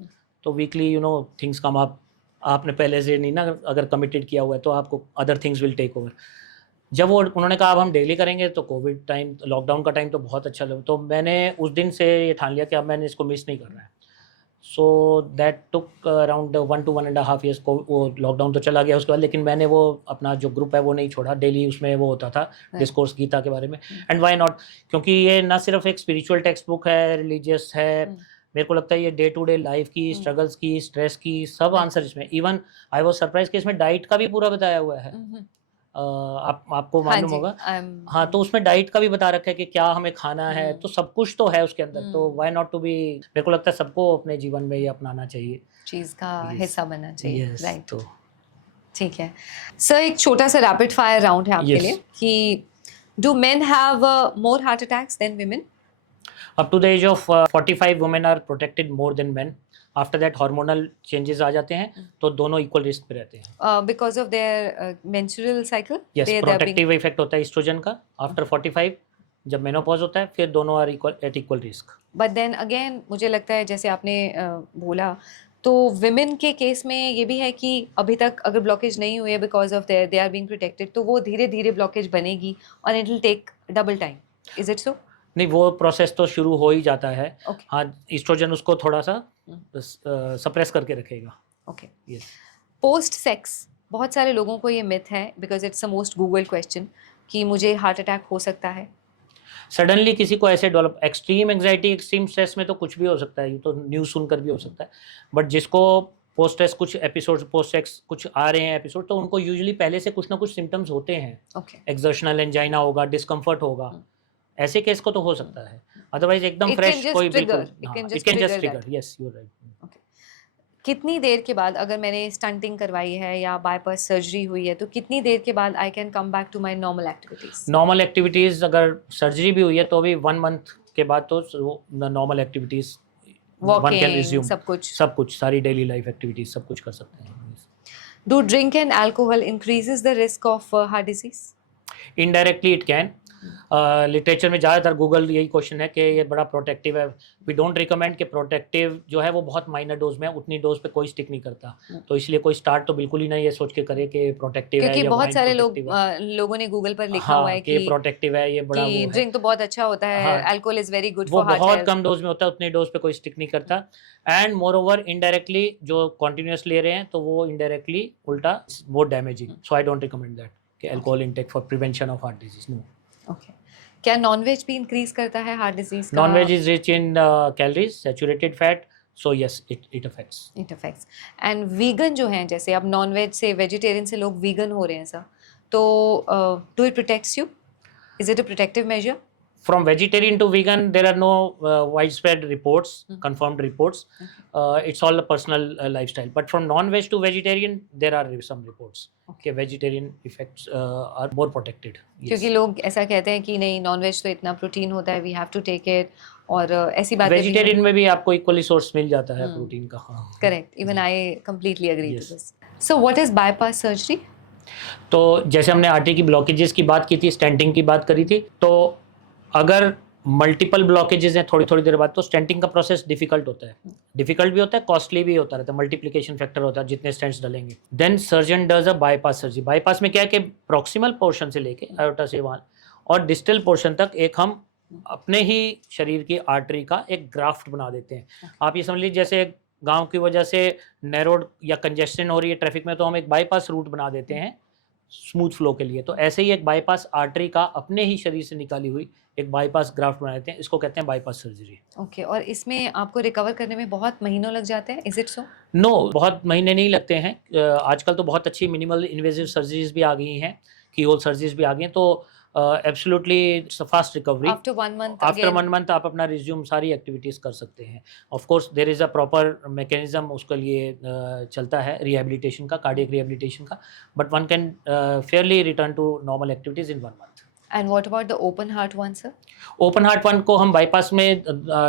तो वीकली थिंग्स कम अप, आपने पहले से नहीं ना अगर कमिटेड किया हुआ है तो आपको other things will take over. जब वो उन्होंने कहा अब हम डेली करेंगे, तो कोविड टाइम, लॉकडाउन का टाइम तो बहुत अच्छा लगा, तो मैंने उस दिन से ये ठान लिया कि अब मैंने इसको मिस नहीं करना है। So that took around 1 to 1.5 years को वो लॉकडाउन तो चला गया उसके बाद, लेकिन मैंने वो अपना जो ग्रुप है वो नहीं छोड़ा, डेली उसमें वो होता था डिस्कोर्स गीता के बारे में। एंड व्हाई नॉट, क्योंकि ये ना सिर्फ एक स्पिरिचुअल टेक्स्ट बुक है, रिलीजियस है, मेरे को लगता है ये डे टू डे लाइफ की स्ट्रगल्स की, स्ट्रेस की, सब आंसर इसमें। इवन आई वाज सरप्राइज कि इसमें डाइट का भी पूरा बताया हुआ है। आपको मालूम होगा, हाँ, तो उसमें डाइट का भी बता रखा है कि क्या हमें खाना है, तो सब कुछ तो है उसके अंदर। तो व्हाई नॉट टू बी, मेरे को लगता है सबको अपने जीवन में ये अपनाना चाहिए, चीज का हिस्सा बनना चाहिए। राइट, तो ठीक है सर। एक छोटा सा रैपिड फायर राउंड है आपके लिए कि do men have more heart attacks than women? Up to the age of 45 women are protected more than men. After that hormonal changes आ जाते हैं, तो दोनों इक्वल रिस्क पे रहते हैं। Because of their menstrual cycle? Yes, protective effect होता है एस्ट्रोजन का आफ्टर 45, जब मेनोपॉज होता है, फिर दोनों are equal at equal risk. But then again मुझे लगता है जैसे आपने बोला, तो विमेन के केस में ये भी है कि अभी तक अगर ब्लॉकेज नहीं हुई है because of there they are being protected, तो वो धीरे धीरे ब्लॉकेज बनेगी और it will take double time. Is it so? नहीं, वो प्रोसेस तो शुरू हो ही जाता है। Okay. हाँ, एस्ट्रोजन उसको थोड़ा सा सप्रेस करके रखेगा। ओके। यस। पोस्ट सेक्स, बहुत सारे लोगों को ये मिथ है because it's the most Google question कि मुझे हार्ट अटैक हो सकता है। सडनली किसी को ऐसे develop, extreme anxiety, extreme stress में तो कुछ भी हो सकता है, ये तो न्यूज़ सुनकर भी हो सकता है। बट जिसको पोस्ट स्ट्रेस कुछ एपिसोड्स, पोस्ट सेक्स कुछ आ रहे हैं एपिसोड, तो उनको यूजुअली पहले से कुछ ना कुछ सिम्टम्स होते हैं। ओके। एक्सर्शनल एंजाइना होगा, डिस्कम्फर्ट होगा, ऐसे केस को तो हो सकता है। अदरवाइज एकदम It can फ्रेश just कोई trigger. बिल्कुल, It can it just can just trigger that. Trigger. Yes, you are right. Okay. कितनी देर के बाद, अगर मैंने स्टंटिंग करवाई है या बाईपास सर्जरी हुई है, तो कितनी देर के बाद I can come back to my normal activities? Normal activities, अगर सर्जरी भी हुई है तो भी 1 मंथ के बाद तो नॉर्मल एक्टिविटीज, वॉकिंग, सब कुछ सारी डेली लाइफ एक्टिविटीज सब कुछ कर सकते हैं। Do drink and alcohol increases the risk of heart disease? Indirectly it can. Literature में ज़्यादातर गूगल यही क्वेश्चन है कि ये बड़ा प्रोटेक्टिव है। वी डोंट रिकमेंड कि प्रोटेक्टिव जो है वो बहुत माइनर डोज में है, उतनी डोज पे कोई स्टिक नहीं करता। तो इसलिए कोई स्टार्ट तो बिल्कुल ही नहीं ये सोच के करे कि प्रोटेक्टिव है, क्योंकि या बहुत सारे protective है। लोगों ने गूगल पर लिखा हाँ, हुआ है कि प्रोटेक्टिव है, ये बड़ा वो है। ड्रिंक तो बहुत अच्छा होता है, हाँ, अल्कोहल इज वेरी गुड वो फॉर हार्ट बहुत हेल्थ। कम डोज में होता है, उतनी डोज पे कोई स्टिक नहीं करता। एंड मोर ओवर इनडायरेक्टली जो कॉन्टिन्यूस ले रहे हैं, तो वो इनडायरेक्टली उल्टा वो damaging. So I don't recommend that कि alcohol intake for prevention of heart disease. No. Okay. क्या नॉनवेज भी इंक्रीज करता है हार्ट डिजीज का? Non veg is rich in calories, saturated fat, so yes it affects. It affects. And vegan जो हैं, जैसे अब नॉनवेज से वेजिटेरियन से लोग वीगन हो रहे हैं सर, तो do it protects you? Is it a protective measure? From vegetarian to vegan, there are no widespread reports, confirmed reports. It's all a personal lifestyle. But from non-veg to vegetarian, there are some reports. Okay, vegetarian effects are more protected. Yes. क्योंकि लोग ऐसा कहते हैं कि नहीं, nonveg तो इतना protein होता है, we have to take it, और ऐसी बातें वेजिटेरियन में भी आपको इक्वली सोर्स मिल जाता है प्रोटीन का। हाँ, correct. Even I completely agree to this. So what is bypass surgery? तो जैसे हमने आर्टरी की ब्लॉकेजेस की बात की थी, स्टेंटिंग की बात करी थी, तो अगर मल्टीपल ब्लॉकेजेस हैं थोड़ी थोड़ी देर बाद, तो स्टेंटिंग का प्रोसेस डिफिकल्ट होता है, डिफिकल्ट भी होता है, कॉस्टली भी होता रहता है, मल्टीप्लिकेशन फैक्टर होता है जितने स्टेंट्स डलेंगे। Then surgeon does a bypass surgery. Bypass में क्या है कि प्रॉक्सिमल पोर्शन से लेके आयोटा से वहाँ और डिस्टल पोर्शन तक एक हम अपने ही शरीर की आर्टरी का एक ग्राफ्ट बना देते हैं। आप ये समझ लीजिए जैसे गाँव की वजह से नैरो या कंजेस्शन हो रही है ट्रैफिक में, तो हम एक बाईपास रूट बना देते हैं स्मूथ फ्लो के लिए। तो ऐसे ही एक बाईपास आर्टरी का अपने ही शरीर से निकाली हुई एक बाईपास ग्राफ्ट बना देते हैं, इसको कहते हैं बाईपास सर्जरी। ओके। और इसमें आपको रिकवर करने में बहुत महीनों लग जाते हैं, इज इट सो? नो, बहुत महीने नहीं लगते हैं। आजकल तो बहुत अच्छी मिनिमल इन्वेजिव सर्जरीज भी आ गई हैं, की होल सर्जरीज भी आ गई हैं, तो absolutely fast recovery. After 1 month आप अपना रिज्यूम सारी एक्टिविटीज़ कर सकते हैं। Of course there is a proper mechanism उसके लिए चलता है रिहैबिलिटेशन का, कार्डियक रिहैबिलिटेशन का, but one can fairly return to normal activities in 1 month. And what about the open heart one sir? Open heart one को हम bypass में,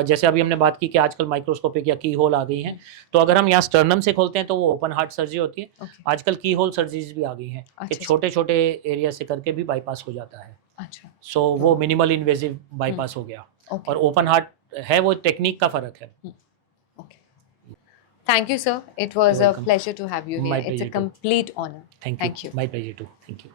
जैसे अभी हमने बात की कि आजकल माइक्रोस्कोपिक या की होल आ गई हैं, तो अगर हम यहाँ स्टर्नम से खोलते हैं तो वो ओपन हार्ट सर्जरी होती है। आजकल की होल सर्जरीज भी आ गई हैं कि छोटे छोटे एरिया से करके भी बाईपास हो जाता है। अच्छा, सो वो मिनिमल इन्वेजिव बाईपास हो गया. ओके, और ओपन हार्ट है, वो टेक्निक का फर्क है. Okay. Thank you, sir. It was You're a welcome. pleasure to have you here. My It's a pleasure too. complete honor. Thank you. Thank you. My pleasure too. Thank you.